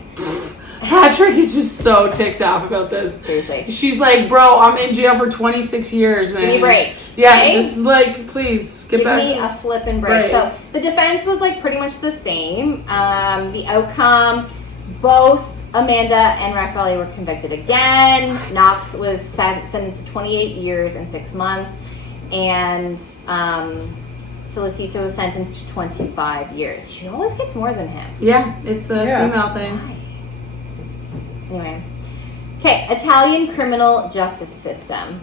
Patrick is just so ticked off about this. Seriously. She's like, bro, I'm in jail for 26 years, man. Give me a break. Yeah, okay? just please, get back. Give me a flippin' break. Right. So the defense was pretty much the same. The outcome, both Amanda and Raffaele were convicted again. Knox was sentenced to 28 years and 6 months. And Solicito was sentenced to 25 years. She always gets more than him. Yeah, it's a female thing. Why? Anyway. Okay, Italian criminal justice system.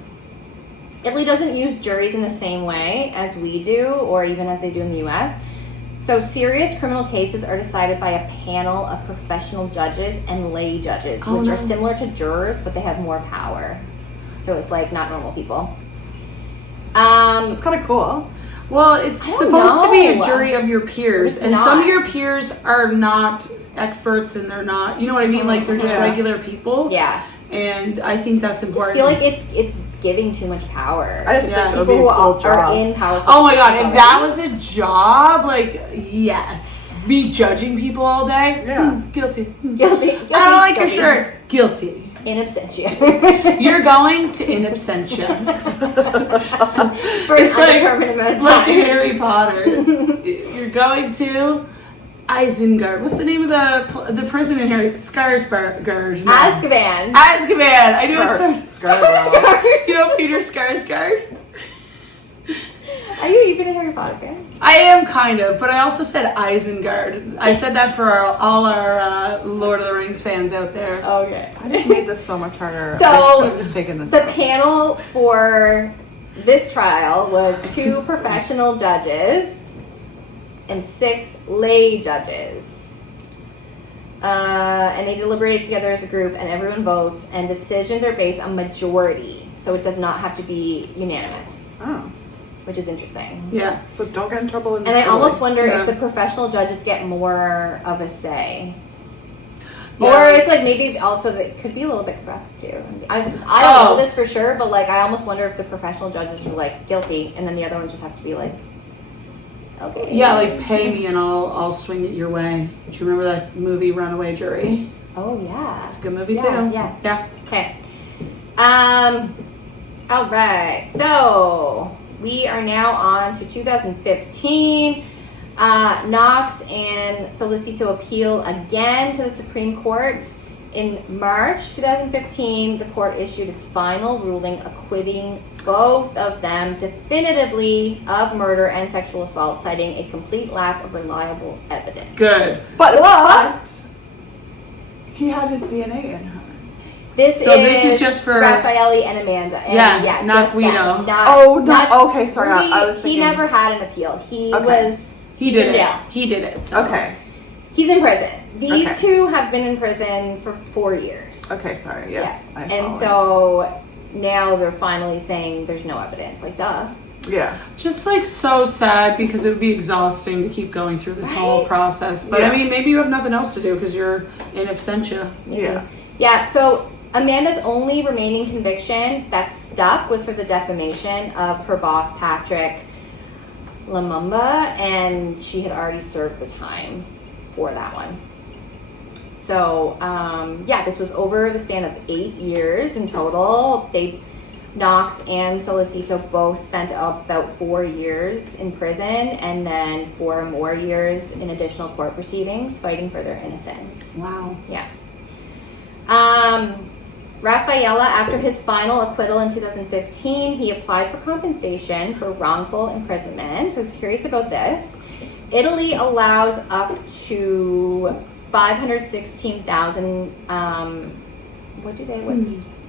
Italy doesn't use juries in the same way as we do, or even as they do in the US. So serious criminal cases are decided by a panel of professional judges and lay judges, which are similar to jurors, but they have more power. So it's not normal people. It's kind of cool. Well, it's supposed to be a jury of your peers, and some of your peers are not experts, and they're not, you know what I mean? They're just regular people. Yeah. And I think that's important. I feel like it's giving too much power. I just think people who are in power. Oh my god, if that was a job, yes. Me judging people all day? Yeah. Guilty. Guilty. I don't like your shirt. Guilty. In absentia. You're going to in absentia. For an undetermined amount of time. Like Harry Potter. You're going to Isengard. What's the name of the prison in Harry? Skarsgård. No. Azkaban. I knew it was Skarsgård. You know Peter Skarsgård? Are you even a Harry Potter fan? I am kind of, but I also said Isengard. I said that for all our Lord of the Rings fans out there. Okay. I just made this so much harder. So, I could have just taken this the out. panel for this trial was 2 professional judges and 6 lay judges. And they deliberated together as a group, and everyone votes, and decisions are based on majority, so it does not have to be unanimous, Oh. which is interesting. Yeah. So don't get in trouble. And I almost wonder Yeah. if the professional judges get more of a say. Yeah. Or it's like maybe also that it could be a little bit corrupt too. I don't know this for sure, but like I almost wonder if the professional judges are like guilty, and then the other ones just have to be like, okay. Yeah, like pay me and I'll swing it your way. Do you remember that movie Runaway Jury? Oh yeah, It's a good movie Yeah, too. yeah. Yeah. Okay. All right. So we are now on to 2015. Knox and Solicito appeal again to the Supreme Court. In March 2015, the court issued its final ruling acquitting both of them definitively of murder and sexual assault, citing a complete lack of reliable evidence. Good. But he had his DNA in her. This is just for Raffaele and Amanda. And Yeah, not just Guido. them. Okay, sorry. I was thinking. He never had an appeal. He was he did in it. jail. He did it. So. Okay. He's in prison. These Okay. 2 have been in prison for 4 years. Okay, sorry. Yes. Yeah. I And follow. so now they're finally saying there's no evidence. Like, duh. Yeah. Just like so sad because it would be exhausting to keep going through this whole Right? process. But Yeah. I mean, maybe you have nothing else to do because you're in absentia. Yeah. Yeah, so Amanda's only remaining conviction that stuck was for the defamation of her boss, Patrick Lumumba, and she had already served the time for that one. So, this was over the span of 8 years in total. Knox and Solicito both spent about 4 years in prison and then 4 more years in additional court proceedings fighting for their innocence. Wow. Yeah. Raffaella, after his final acquittal in 2015, he applied for compensation for wrongful imprisonment. I was curious about this. Italy allows up to 516,000.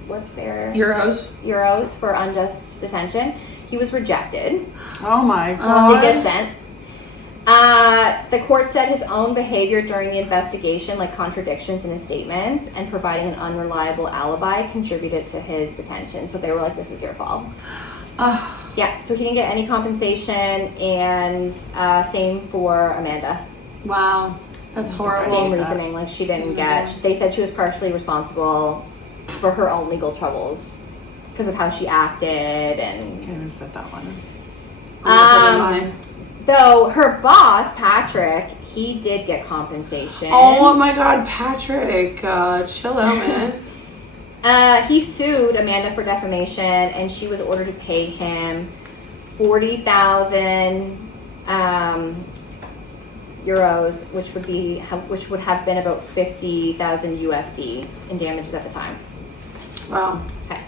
What's their euros for unjust detention? He was rejected. Oh my They god. get sent. The court said his own behavior during the investigation, like contradictions in his statements and providing an unreliable alibi, contributed to his detention. So they were like, this is your fault. Yeah, so he didn't get any compensation, and same for Amanda. Wow. That's horrible. Same reasoning, like she didn't get, they said she was partially responsible for her own legal troubles because of how she acted and... Can't even fit that one. Though her boss, Patrick, he did get compensation. Oh my god, Patrick. Chill out, man. He sued Amanda for defamation, and she was ordered to pay him 40,000 euros, which would have been about 50,000 USD in damages at the time. Wow. Okay.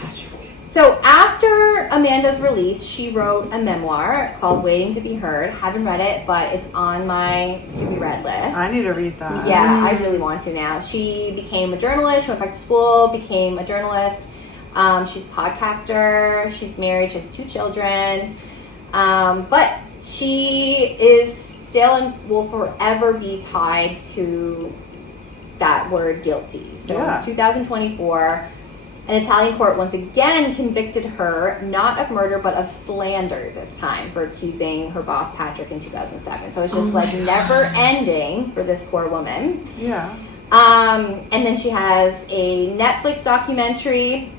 Patrick. So after Amanda's release, she wrote a memoir called Waiting to Be Heard. Haven't read it, but it's on my to-be-read list. I need to read that. Yeah, I really want to now. She became a journalist. She went back to school, became a journalist. She's a podcaster. She's married. She has 2 children. But she is still and will forever be tied to that word guilty. So in 2024... an Italian court once again convicted her not of murder but of slander this time for accusing her boss Patrick in 2007. So it's just never ending for this poor woman. Yeah. And then she has a Netflix documentary.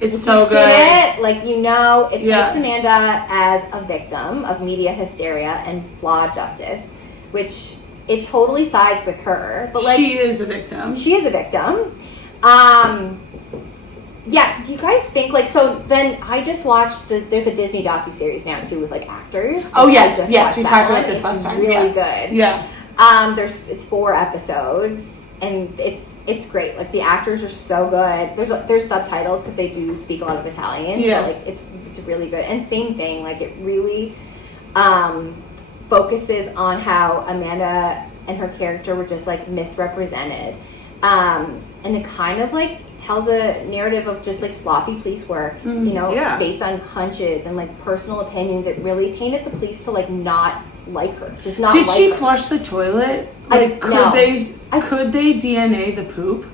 It's so You've good. seen it, it Yeah. paints Amanda as a victim of media hysteria and flawed justice, which it totally sides with her. But she is a victim. She is a victim. Yes, do you guys think, so then I just watched there's a Disney docuseries now, too, with, actors. Oh, I yes, just yes, watched we that talked about one. this last It's time. really Yeah. good. Yeah. It's 4 episodes, and it's great. Like the actors are so good. There's subtitles because they do speak a lot of Italian. Yeah. But, like it's really good. And same thing. Like it really focuses on how Amanda and her character were just like misrepresented, and it kind of like tells a narrative of just like sloppy police work, based on hunches and like personal opinions. It really painted the police to like not like her, just not. Did like she her. flush the toilet? Like, No. could they DNA the poop?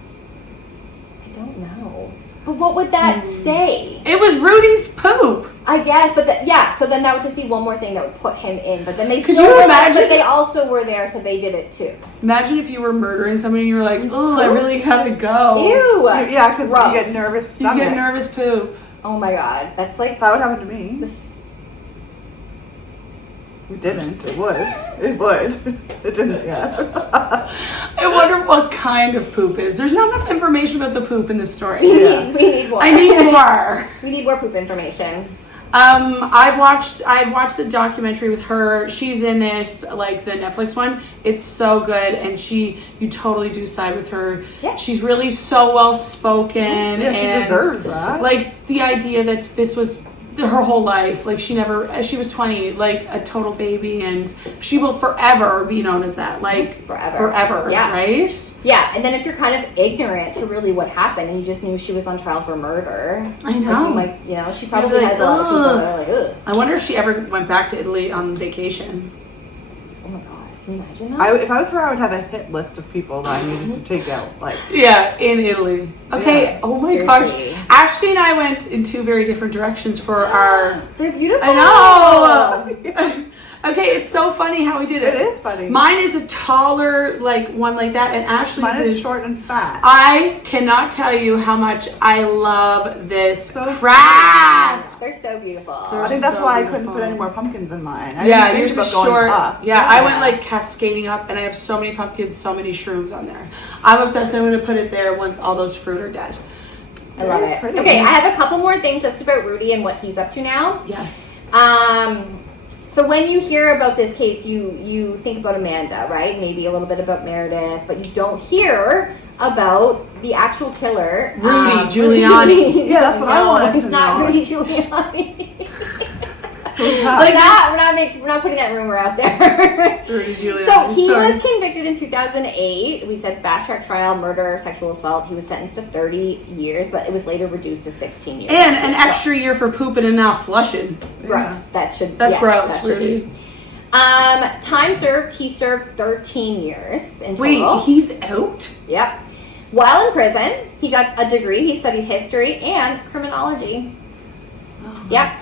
I don't know, but what would that say? It was Rudy's poop. I guess, but so then that would just be one more thing that would put him in. But then they Could still you were there, imagine- but they also were there, so they did it too. Imagine if you were murdering somebody and you were like, oh, I really gotta go. Ew! Yeah, because Gross. you get nervous You stomach. get nervous poop. Oh my god, that's like That would happen to me. this. It didn't. It would. It would. It didn't yet. I wonder what kind of poop is. There's not enough information about the poop in this story. We need more. I need more. We need more poop information. I've watched the documentary with her. She's in it, like the Netflix one. It's so good, and you totally do side with her. Yeah. She's really so well spoken. Yeah, she and, deserves that. Like the idea that this was her whole life. Like she was 20, like a total baby, and she will forever be known as that. Like forever. Yeah. Right? Yeah, and then if you're kind of ignorant to really what happened and you just knew she was on trial for murder. I know. Like, she probably You'd be has a lot of people that are like, ugh. I wonder if she ever went back to Italy on vacation. Oh my god, can you imagine that? If I was her, I would have a hit list of people that I needed to take out. Like, Yeah, in Italy. Okay, Yeah. oh my Seriously. gosh. Ashley and I went in two very different directions for our... They're beautiful. I know! Okay, it's so funny how we did it. it is funny. Mine is a taller, like, one like that, and Ashley's Mine is short and fat. I cannot tell you how much I love this So craft. They're so beautiful. I think that's so why I couldn't beautiful. put any more pumpkins in mine. I Yeah, didn't yours think is about going short. up. Yeah, I went like cascading up, and I have so many pumpkins, so many shrooms on there. I'm obsessed. I'm going to put it there once all those fruit are dead. I love Very it. pretty. Okay, I have a couple more things just about Rudy and what he's up to now. Yes. So when you hear about this case, you think about Amanda, right? Maybe a little bit about Meredith, but you don't hear about the actual killer, Rudy Giuliani. Yeah, that's what I wanted to it's not know. Rudy Giuliani. Like we're not putting that rumor out there. Rudy Giuliani. So he Sorry. was convicted in 2008. We said fast track trial, murder, sexual assault. He was sentenced to 30 years, but it was later reduced to 16 years. And an extra year for pooping and now flushing. Gross. That's gross, that should Rudy. be. Time served. He served 13 years in total. Wait, he's out? Yep. While in prison, he got a degree. He studied history and criminology. Oh Yep.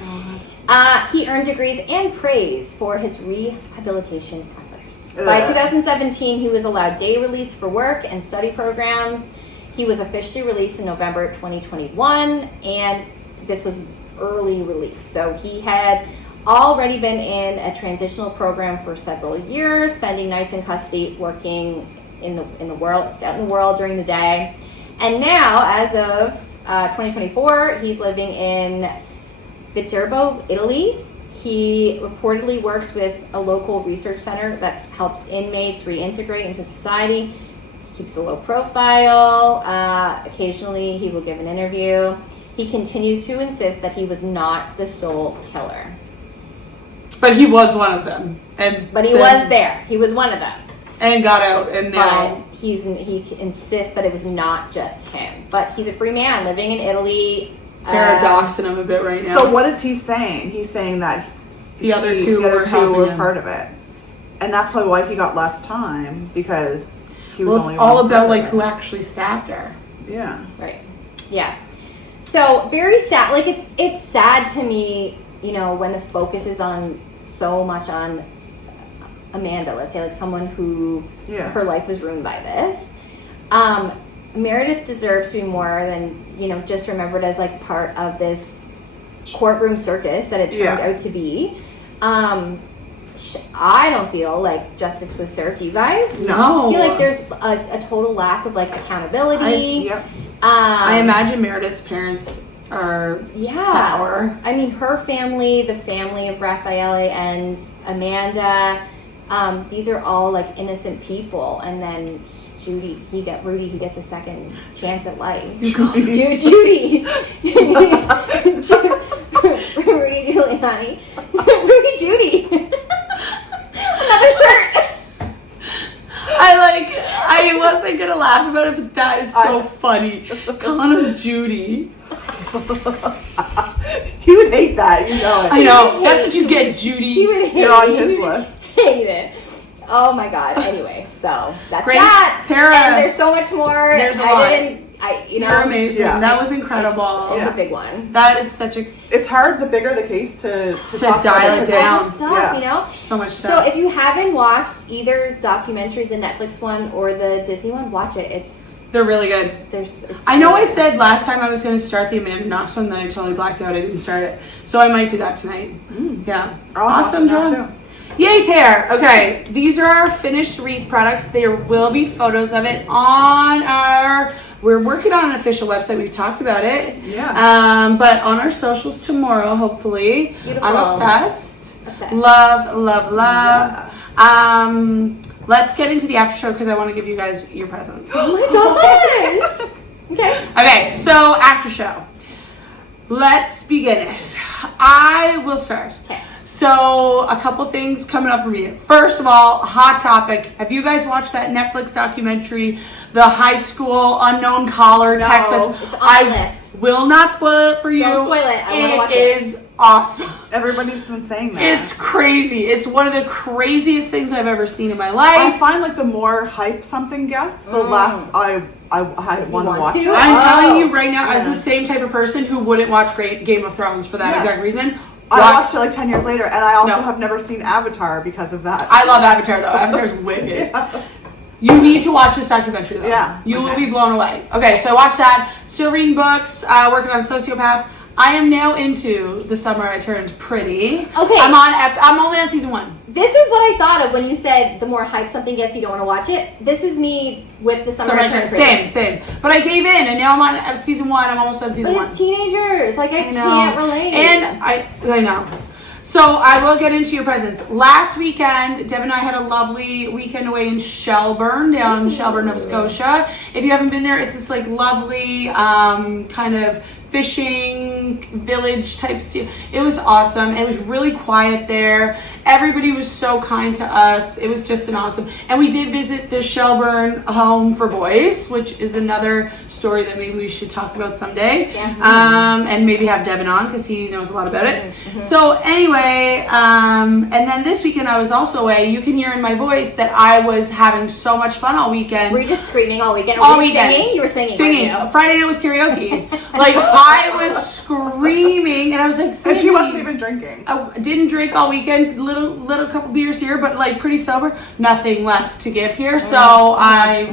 He earned degrees and praise for his rehabilitation efforts. By 2017, he was allowed day release for work and study programs. He was officially released in November 2021, and this was early release. So he had already been in a transitional program for several years, spending nights in custody, working in the world, out in the world during the day. And now, as of 2024, he's living in Viterbo, Italy. He reportedly works with a local research center that helps inmates reintegrate into society. Keeps a low profile. Occasionally, he will give an interview. He continues to insist that he was not the sole killer. But he was one of them. But he was there. He was one of them. And got out, and now... But he insists that it was not just him. But he's a free man living in Italy. Tara doxing him a bit right now. So what is he saying? He's saying that The other two were helping were him. part of it, and that's probably why he got less time, because he was Well, only it's all one about part like of who it. actually stabbed her. Yeah. Right. Yeah. So very sad. Like it's sad to me, when the focus is on so much on Amanda, let's say, like someone who her life was ruined by this. Meredith deserves to be more than, just remembered as like part of this courtroom circus that it turned out to be. I don't feel like justice was served. You guys? No. I feel like there's a total lack of like accountability. I imagine Meredith's parents are sour. I mean, her family, the family of Raffaele and Amanda, these are all like innocent people, and then Rudy, he gets a second chance at life. Judy. Judy. Rudy Giuliani. Rudy Judy. Another shirt. I wasn't gonna laugh about it, but that is so funny. Calling him Judy. He would hate that, you know it. I know. That's what you get, Judy. He would hate You're on his list. Hate it. Oh my god. Anyway, so that's Great. that. Tara. And there's so much more. There's a lot. You're amazing. Yeah. That was incredible. It's a big one. That is such a It's hard, the bigger the case, to talk dial about it down. Stuff, Yeah. you know? so much So stuff. if you haven't watched either documentary, the Netflix one or the Disney one, watch it. They're really good. It's I know I said last time I was going to start the Amanda Knox one, then I totally blacked out. I didn't start it. So I might do that tonight. Yeah. Awesome, John. Yay, Tara. Okay, these are our finished wreath products. There will be photos of it on our... We're working on an official website. We've talked about it. Yeah. But on our socials tomorrow, hopefully. Beautiful. I'm obsessed. Obsessed. Love, love, love. Yes. Let's get into the after show because I want to give you guys your present. Oh my gosh. Okay. Okay, so after show. Let's begin it. I will start. Okay. So, a couple things coming up for me. First of all, hot topic. Have you guys watched that Netflix documentary, The High School Unknown Caller No. Text Message? It's on I the list. will not spoil it for you. Don't spoil it. I wanna watch it. It is awesome. Everybody's been saying that. It's crazy. It's one of the craziest things I've ever seen in my I life. find like the more hype something gets, the less I want to want watch to? it. I'm telling you right now, as Yeah. the same type of person who wouldn't watch Game of Thrones for that Yeah. exact reason. I watched it like 10 years later, and I also No. have never seen Avatar because of that. I love Avatar though. Avatar's wicked. You need to watch this documentary though. Yeah, You will okay. be blown away. Okay, so I watched that. Still reading books, working on Sociopath. I am now into The Summer I Turned Pretty. Okay. I'm only on season 1. This is what I thought of when you said the more hype something gets, you don't want to watch it. This is me with the Summer I Turned Pretty. Same. But I gave in and now I'm on season 1. I'm almost on season But 1. it's teenagers. Like, I can't relate. And I know. So I will get into your presents. Last weekend, Deb and I had a lovely weekend away in Shelburne, down in Shelburne, Nova Scotia. If you haven't been there, it's this like lovely kind of fishing village type scene. It was awesome. It was really quiet there. Everybody was so kind to us. It was just an awesome. And we did visit the Shelburne Home for Boys, which is another story that maybe we should talk about someday. Yeah. And maybe have Devin on because he knows a lot about it. So anyway, and then this weekend I was also away. You can hear in my voice that I was having so much fun all weekend. Were you just screaming all weekend? All Were you weekend. singing? You were singing. Singing. weren't you? Friday night was karaoke. Like I was screaming, and I was like, And she Sandi, wasn't even drinking. I didn't drink all weekend. Little couple beers here, but like pretty sober. Nothing left to give here. So I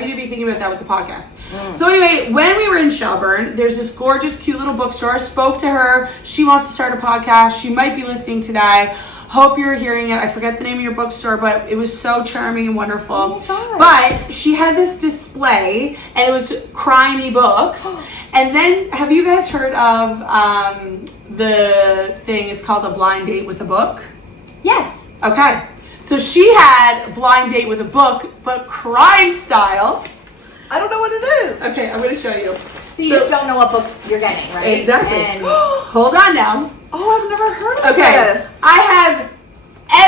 need to be thinking about that with the podcast. So anyway, when we were in Shelburne, there's this gorgeous, cute little bookstore. Spoke to her. She wants to start a podcast. She might be listening today. Hope you're hearing it. I forget the name of your bookstore, but it was so charming and wonderful. Oh my God. But she had this display, and it was crimey books. And then, have you guys heard of the thing? It's called A Blind Date with a Book. Yes. Okay. So she had Blind Date with a Book, but crime style. I don't know what it is. Okay, I'm going to show you. So you just don't know what book you're getting, right? Exactly. And Hold on now. Oh, I've never heard of Okay. this. I have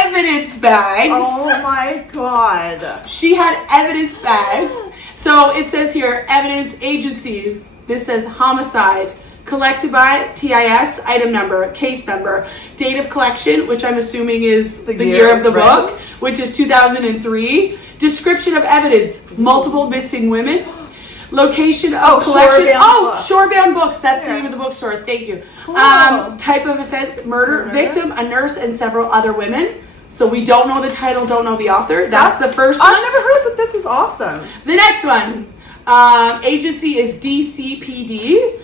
evidence bags. Oh my god. She had evidence bags. So it says here, evidence agency. This says homicide. Collected by TIS, item number, case number, date of collection, which I'm assuming is the year of the right. book, which is 2003. Description of evidence, multiple missing women. Location of collection. Shorebound Books. That's the name of the bookstore. Thank you. Cool. Type of offense, murder, victim, a nurse, and several other women. So we don't know the title, don't know the author. That's the first one. I've never heard of it. This is awesome. The next one, agency is DCPD.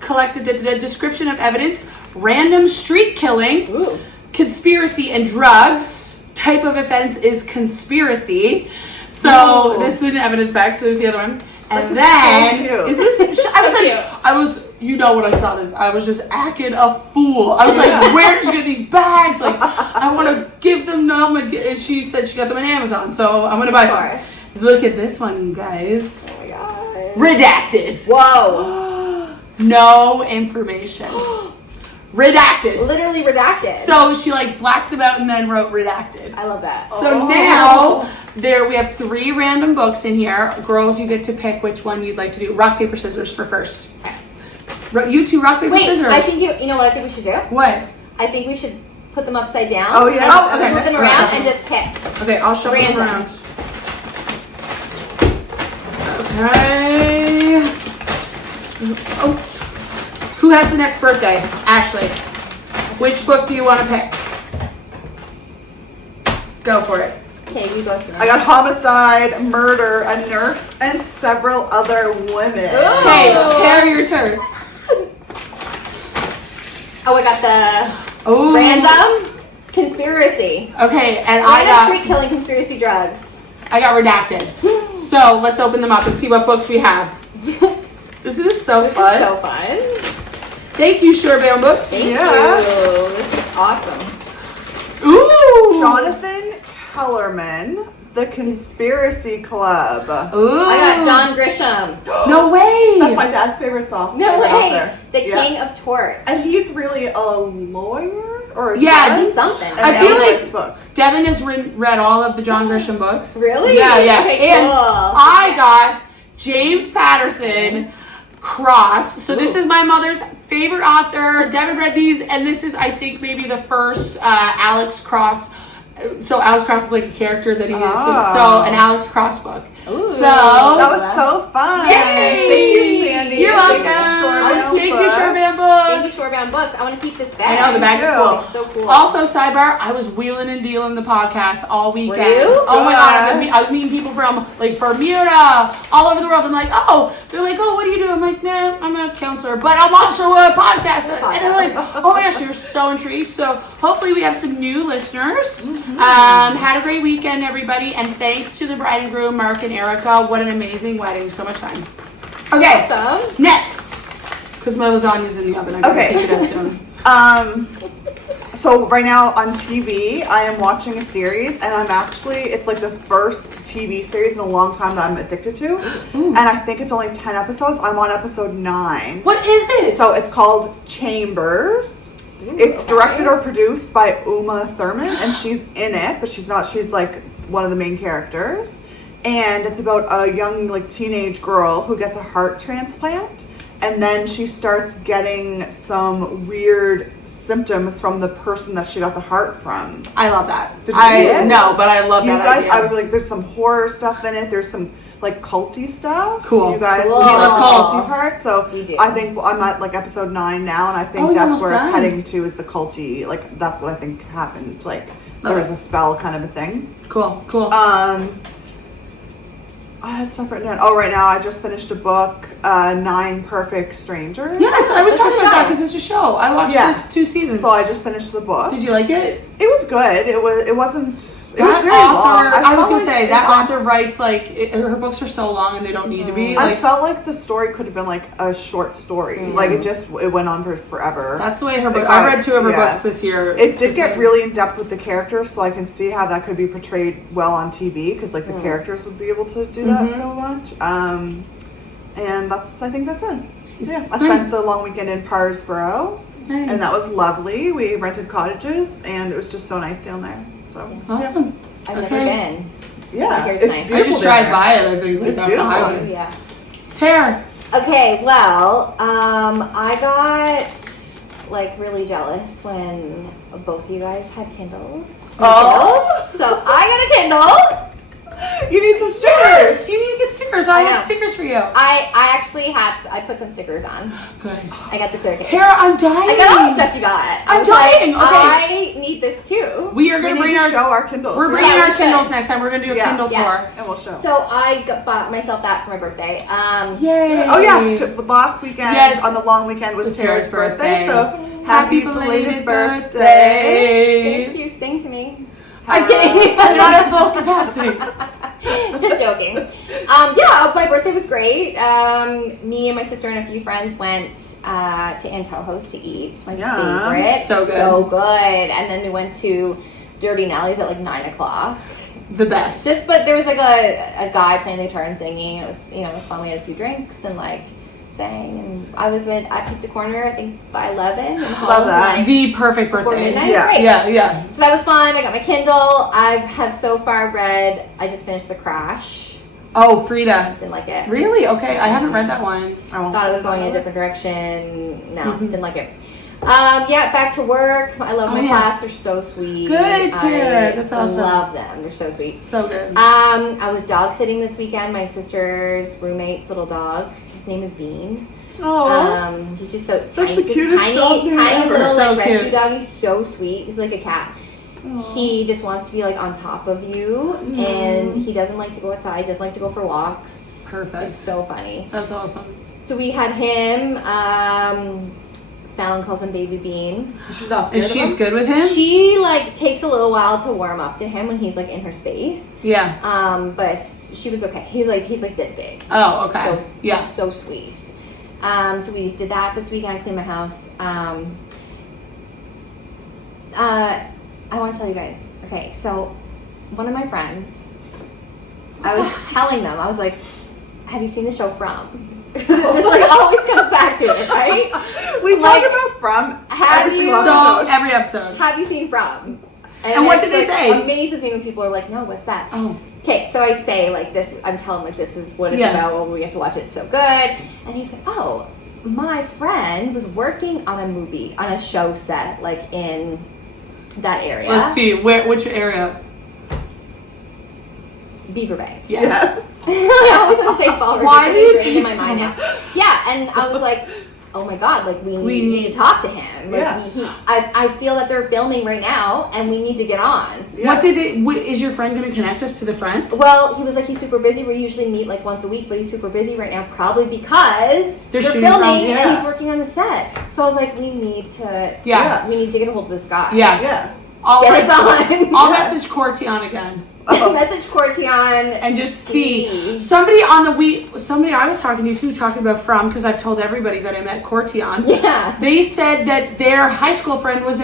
Collected the description of evidence, random street killing, Ooh. conspiracy and drugs. Type of offense is conspiracy. So Ooh. this is an evidence bag. So there's the other one. And This is then so cute. is this? I was So like, cute. I was. You know when I saw this, I was just acting a fool. I was like, where did you get these bags? Like, I want to give them to them. And she said she got them on Amazon, so I'm gonna buy some. Look at this one, guys. Oh my god. Redacted. Whoa. No information. Redacted. Literally redacted. So she like blacked them out and then wrote redacted. I love that. So now we have 3 random books in here. Girls, you get to pick which one you'd like to do. Rock, paper, scissors for first. You two, rock, paper, scissors. I think you know what I think we should do? What? I think we should put them upside down. Oh, yeah. And Oh, okay. move them around and just pick. Okay, I'll show them Random. around. Okay. Oh. Who has the next birthday? Ashley. Which book do you want to pick? Go for it. Okay, you go, Sarah. I got homicide, murder, a nurse, and several other women. Okay, Tara, your turn. Oh, I got the Ooh. random conspiracy. Okay, and Random street killing conspiracy drugs. I got redacted. So let's open them up and see what books we have. This is so fun. This is so fun. Thank you, Shorebound Books. Thank Yeah. you. This is awesome. Ooh. Jonathan Kellerman, The Conspiracy Club. Ooh. I got John Grisham. No way. That's my dad's favorite song. No way. author. The Yeah. King of Torts. And he's really a lawyer or a Yeah, judge? he's something. And I now feel he like writes books. Devin has read all of the John Grisham books. Really? Yeah, yeah. Okay, And cool. I got James Patterson Cross. So this is my mother's favorite author. Devin read these, and this is, I think, maybe the first Alex Cross. So Alex Cross is like a character that he used. So an Alex Cross book. Ooh. So That was so fun. Yay! Thank you, Sandy. You're Thank welcome. you, Thank you, Shorebound Books. Thank you, Shorebound Books. I want to keep this bag. I know the bag's Thank cool. you. It's so cool. Also, sidebar, I was wheeling and dealing the podcast all weekend. Were you? Oh my god, Good. I was meeting people from like Bermuda, all over the world. I'm like, they're like, what do you do? I'm like, nah, I'm a counselor, but I'm also a podcaster. And they're like, oh my gosh, you're so intrigued. So hopefully we have some new listeners. Had a great weekend, everybody, and thanks to the bride and groom, Mark and Erica. What an amazing wedding. So much fun. Okay, Awesome. next. Because my lasagna's in the oven. I gotta Okay. take it out soon. So right now on TV, I am watching a series, and it's like the first TV series in a long time that I'm addicted to. And I think it's only 10 episodes. I'm on episode 9. What is it? So it's called Chambers. It's directed or produced by Uma Thurman, and she's in it, but she's not. She's like one of the main characters. And it's about a young, like, teenage girl who gets a heart transplant, and then she starts getting some weird symptoms from the person that she got the heart from. I love that. Did you see it? No, but I love You that guys, idea. I was like, there's some horror stuff in it. There's some like culty stuff. Cool. You guys, Cool. we We love love cults. culty part. So We do. I think I'm at like episode 9 now, and I think Oh, you're that's almost where done. it's heading to, is the culty. Like that's what I think happened. Like Love there was it. a spell kind of a thing. Cool. I had stuff written down. Oh, right now I just finished a book, 9 Perfect Strangers. Yes, I was It's a talking about that show. because it's a show. I watched Yeah. the 2 seasons. So I just finished the book. Did you like it? It was good. It wasn't. It was That very long. author, I was felt gonna like say it that went- author writes like her books are so long and they don't need to be. I Like felt like the story could have been like a short story. Like it went on for forever. that's the way her book. Like, I read 2 of her yeah. books this year. It It's did just get like- really in depth with the characters, so I can see how that could be portrayed well on TV, because like the characters would be able to do that so much. And I think that's it. Yeah, I spent the long weekend in Parsboro, Nice. and that was lovely. We rented cottages, and it was just so nice down there. So awesome. I've Okay. never been. yeah, I hear it's nice. I beautiful just down drive there. by it. I think like It's off the beautiful. highway. Yeah. Tara. Okay, well, I got like really jealous when both of you guys had Kindles. Oh. So I got a Kindle. You need some stickers. Yes, you need to get stickers. I I have know. stickers for you. I actually I put some stickers on. Good. I got the clear case. Tara, I'm dying. I got all the stuff you got. I I'm was like, dying, okay. I need this too. We are We gonna need bring to our. show our Kindles. We're bringing Yeah, our we should. Kindles next time. We're gonna do a Yeah. Kindle Yeah. tour. and we'll show. So I bought myself that for my birthday. Yay! Oh yes, last weekend Yes. on the long weekend was It's Tara's birthday. So Happy happy belated belated birthday. Thank you. Sing to me. I was kidding. I'm not at full capacity. Just joking. Yeah, my birthday was great. Me and my sister and a few friends went to Antojo's to eat. My Yum. favorite. So good. So good. And then we went to Dirty Nelly's at like 9 o'clock. the best. But there was like a guy playing the guitar and singing. It was, it was fun. We had a few drinks and like sang. And I was at Pizza Corner, I think by 11. And Love that. like, The perfect before birthday. midnight. It was great. Yeah. So that was fun. I got my Kindle. I have so far read. I just finished The Crash. Oh, Frida. Didn't like it. Really? Okay, I haven't read that one. Thought it was going in a different direction. No, didn't like it. Back to work. I love my class. They're so sweet. Good, Tara. That's awesome. I love them. They're so sweet. So good. I was dog sitting this weekend. My sister's roommate's little dog. His name is Bean. Oh. He's just so That's tiny. the Just cutest tiny, dog name tiny ever. little So like rescue cute. dog. He's so sweet. He's like a cat. He just wants to be like on top of you, and he doesn't like to go outside. He doesn't like to go for walks. Perfect. It's so funny. That's awesome. So we had him. Fallon calls him Baby Bean. She's not And scared of she's him? good with him? She like takes a little while to warm up to him when he's like in her space. Yeah. But she was okay. He's like this big. Oh, okay. So, Yeah. so sweet. So we did that this weekend. I cleaned my house. I want to tell you guys. Okay, so one of my friends, I was telling them, I was like, "Have you seen the show From?" It just like always comes back to it, right? We Like, talk about From have every you- single So, episode. every episode. Have you seen From? And what it's, did they like, say? Amazes me when people are like, "No, what's that?" Oh. Okay, so I say like this. I'm telling like this is what it's Yeah. about. Well, we have to watch it. It's so good. And he's like, "Oh, my friend was working on a movie on a show set like in that area." Let's see. Which area? Beaver Bay. Yes. I always want to say Fall River. Why because do you it's ingrained in take my so mind much? now. Yeah, and I was like, "Oh my god! Like we need to talk to him. Like, Yeah. I feel that they're filming right now, and we need to get on." Yeah. What did they? Is your friend going to connect us to the friend? Well, he was like, he's super busy. We usually meet like once a week, but he's super busy right now, probably because They're they're shooting filming from- and yeah. he's working on the set. So I was like, we need to, Yeah. we need to get a hold of this guy. Yeah. Yes. I'll, Get us on. I'll message Cortion again. Message Cortion And just see. Somebody I was talking to too, talking about From, because I've told everybody that I met Cortion. Yeah. They said that their high school friend was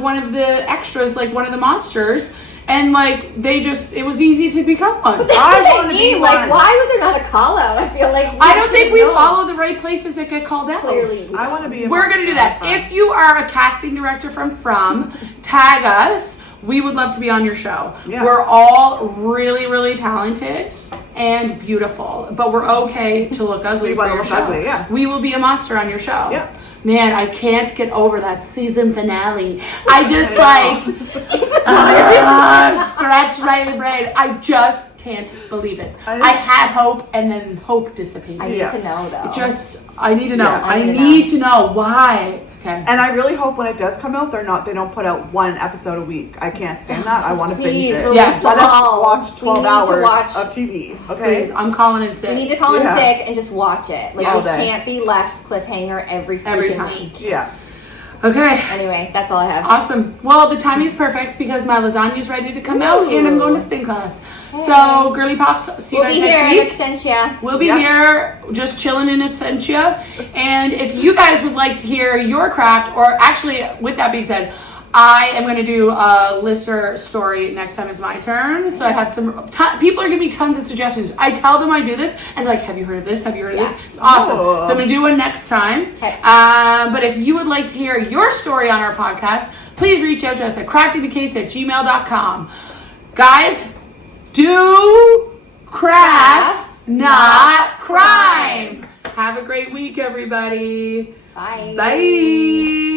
one of the extras, like one of the monsters. And like it was easy to become one. That's I what wanna be Like, one. why was there not a call out? I feel like I don't think we should know. follow the right places that get called out. Clearly, we I don't. want to be. We're gonna do that. If you are a casting director from, tag us. We would love to be on your show. Yeah. We're all really, really talented and beautiful, but we're okay to look ugly We for wanna your look show. ugly, yes. We will be a monster on your show. Yeah. Man, I can't get over that season finale. I just scratch my brain. I just can't believe it. I had hope, and then hope dissipated. I need to know though. I need to know. Yeah, I need to know why. Okay. And I really hope when it does come out, they don't put out one episode a week. I can't stand that. I want to binge Please it. release Yes, the Let us ball. watch We 12 need to hours watch- of TV. Okay. Please, I'm calling in sick. We need to call in Yeah. sick and just watch it. Like All we day. can't be left cliffhanger every freaking time. week. Yeah. Okay. Anyway, that's all I have. Awesome. Well, the timing is perfect because my lasagna is ready to come out and I'm going to spin class. So, girly pops, see you We'll guys be here next in week. Extensia. We'll be here just chilling in Absentia. And if you guys would like to hear your craft, or actually, with that being said, I am going to do a listener story next time it's my turn. So I have people are giving me tons of suggestions. I tell them I do this, and they're like, have you heard of this? Have you heard of this? It's awesome. Oh. So I'm going to do one next time. Okay. But if you would like to hear your story on our podcast, please reach out to us at craftybouquets@gmail.com. Guys, do crafts, not crime. Have a great week, everybody. Bye. Bye.